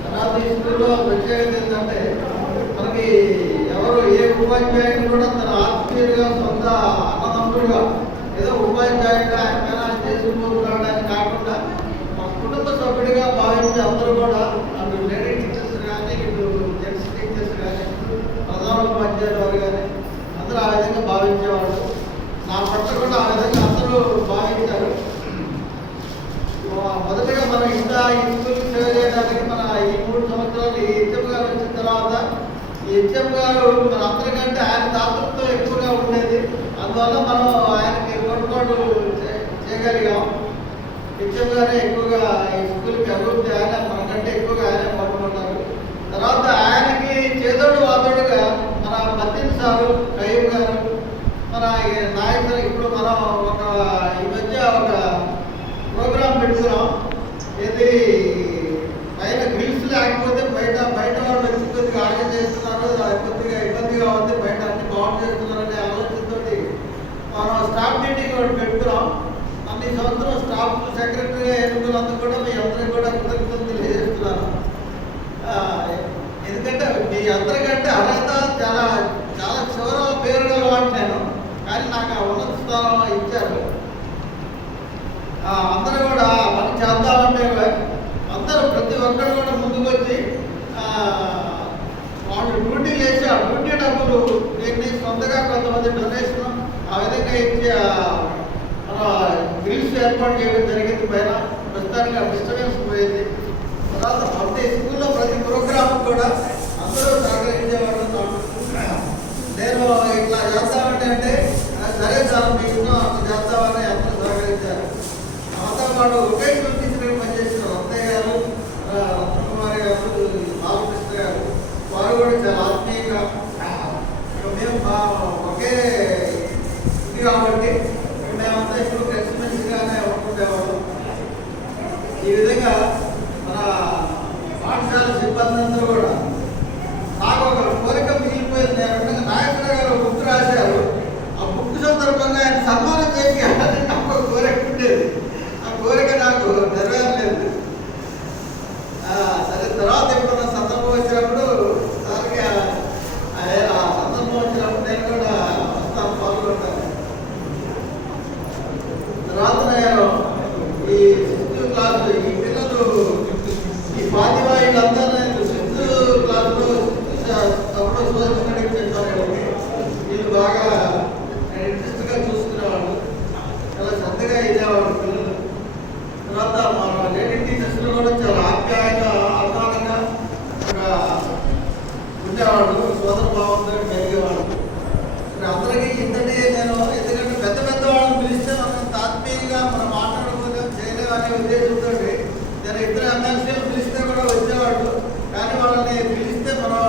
తర్వాత ఈ స్కూల్లో ప్రత్యేకత ఏంటంటే మనకి ఎవరు ఏ ఉపాధ్యాయుడు కూడా తన ఆత్మీయులుగా, సొంత అన్నదమ్ములుగా, ఏదో ఉపాధ్యాయుడిగా ఆయన పైన చేసుకుంటూ రావడానికి కాకుండా మా కుటుంబ సభ్యుడిగా భావించి అందరూ కూడా అటు లేడీ టీచర్స్ కానీ, ఇటు జెంట్స్ టీచర్స్ కానీ, ప్రధాన ఉపాధ్యాయులు వారు కానీ అందరూ ఆ విధంగా భావించేవాళ్ళు. నా పట్ల కూడా ఆ విధంగా అందరూ భావించారు. మొదటగా మనం ఈ స్కూల్కి సేవ చేయడానికి మన ఈ 3 సంవత్సరాలు ఈ హెచ్ఎం గారు వచ్చిన తర్వాత ఈ హెచ్ఎం గారు మన అందరికంటే ఆయన దాతృత్వం ఎక్కువగా ఉండేది. అందువల్ల మనం ఆయనకి కొనుగోలు చేయగలిగాం. హెచ్ఎం గారే ఎక్కువగా ఈ స్కూల్కి అభివృద్ధి మనకంటే ఎక్కువగా ఆయన పడుకున్నారు. తర్వాత ఆయనకి చేదోడు వాదోడుగా మన మద్దిన్ సారు, కయ్యం గారు, మన నాయకులు. ఇప్పుడు మనం ఈ మధ్య ఒక ప్రోగ్రాం పెట్టుకున్నాం. ఏది పైన గ్రిల్స్ లేకపోతే బయట వాళ్ళు వచ్చి కొద్దిగా ఆర్డర్ చేస్తున్నారు, కొద్దిగా ఇబ్బందిగా ఉంది, బయట అన్ని బాగు చేస్తున్నారనే ఆలోచనతో మనం స్టాఫ్ మీటింగ్ ఒకటి పెట్టుకున్నాం. అన్ని సంవత్సరం స్టాఫ్ సెక్రటరీగా ఎన్నుకున్నందుకు కూడా మీ అందరికీ కూడా కృతజ్ఞతలు తెలియజేస్తున్నాను. ఎందుకంటే మీ అందరికంటే అర్హత చాలా చాలా చివర పేరు గలవాడు నేను, కానీ నాకు ఆ ఉన్నత స్థానం ఇచ్చారు. అందరూ కూడా పని చేద్దామంటే అందరూ ప్రతి ఒక్కరు కూడా ముందుకు వచ్చి వాళ్ళు డ్యూటీ చేసి ఆ డ్యూటీ డబ్బులు దీన్ని సొంతగా కొంతమంది డొనేషన్ ఆ విధంగా ఇచ్చి మన గ్రిల్స్ ఏర్పాటు చేయడం జరిగింది. పైన ప్రస్తుతానికి ఆ డిస్టర్బెన్స్ పోయింది. తర్వాత ప్రతి స్కూల్లో ప్రతి ప్రోగ్రామ్ కూడా అందరూ సహకరించేవాళ్ళు. నేను ఇట్లా చేస్తామంటే సరే సార్ మీ ఇంట్లో అంత చేస్తామని అందరూ సహకరించారు. మాతో పాటు ఒకేషనల్ టీచర్గా పనిచేసిన రత్తయ్య గారు, రత్నకుమారి గారు, బాలకృష్ణ గారు, వారు కూడా చాలా ఆత్మీయంగా మేము ఒకే ఇది కాబట్టి మేమంతా ఇప్పుడు కలిసిమెలిసిగానే ఉంటుండేవాళ్ళం. ఈ విధంగా మన పాఠశాల సిబ్బంది అందరూ కూడా నాకు ఒక కోరిక మిగిలిపోయింది. నేను నాయకుడు గారు బుక్ రాశారు. ఆ బుక్ సందర్భంగా ఆయన సన్మానం చేయాలని నాకు ఒక కోరిక ఉండేది. ఆ కోరిక నాకు నెరవేరలేదు. సరే తర్వాత ఎప్పుడన్నా సందర్భం వచ్చినప్పుడు సార్కి ఆ సందర్భం వచ్చినప్పుడు నేను కూడా వస్తాను, పాల్గొంటాను. తర్వాత నేను ఈ 6th క్లాస్ ఈ పిల్లలు ఈ పాతివాయులంతా నేను 6th క్లాస్లో అప్పుడు సోషల్ స్టడీస్ చేస్తాను. వీళ్ళు బాగా ఇంట్రెస్ట్గా చూసుకునేవాళ్ళు, చాలా శ్రద్ధగా ఇదేవాళ్ళు పిల్లలు. తర్వాత మన లేడీ టీచర్స్లో కూడా చాలా ఆప్యాయంగా అభిమానంగా ఉండేవాళ్ళు, సోదర భావంతో పెరిగేవాళ్ళు. అందరికీ ఇంతటి నేను ఎందుకంటే పెద్ద పెద్ద వాళ్ళని పిలిస్తే మనం ఆత్మీయంగా మనం మాట్లాడుకోలేం చేయలేము అనే ఉద్దేశంతో నేను ఇద్దరు ఎమ్మెల్సీలు పిలిస్తే కూడా వచ్చేవాళ్ళు. కానీ వాళ్ళని పిలిస్తే మనం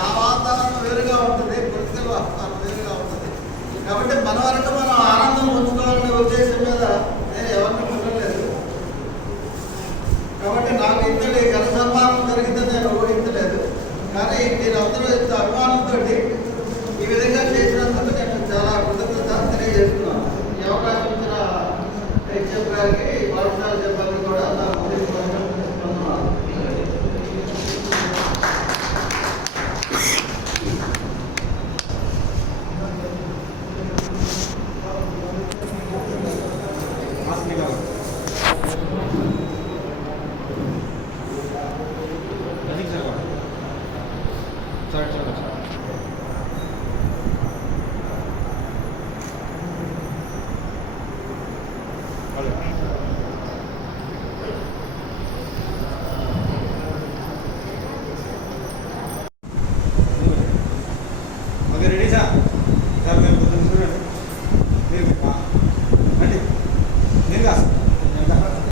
ఆ వాతావరణం వేరుగా ఉంటుంది, పొలిటికల్ వాతావరణం వేరుగా ఉంటుంది. కాబట్టి మన వరకు మనం ఆనందం ఉంచుకోవాలనే ఉద్దేశం మీద నేను ఎవరిని పిలవలేదు. కాబట్టి నాకు ఇంతటి ఘన సన్మానం జరిగిందని నేను ఊహించలేదు. కానీ మీరందరూ ఇంత అభిమానంతో ఈ విధంగా చేసినందుకు నేను చాలా కృతజ్ఞత తెలియజేస్తున్నాను. ఈ అవకాశం ఇచ్చిన హెచ్ఎం గారికి, పాఠశాల సిబ్బంది కూడా నా రెడీ సార్. సార్ మీరు కొంచెం చూడండి, మీరు రండి, నేను కాదు.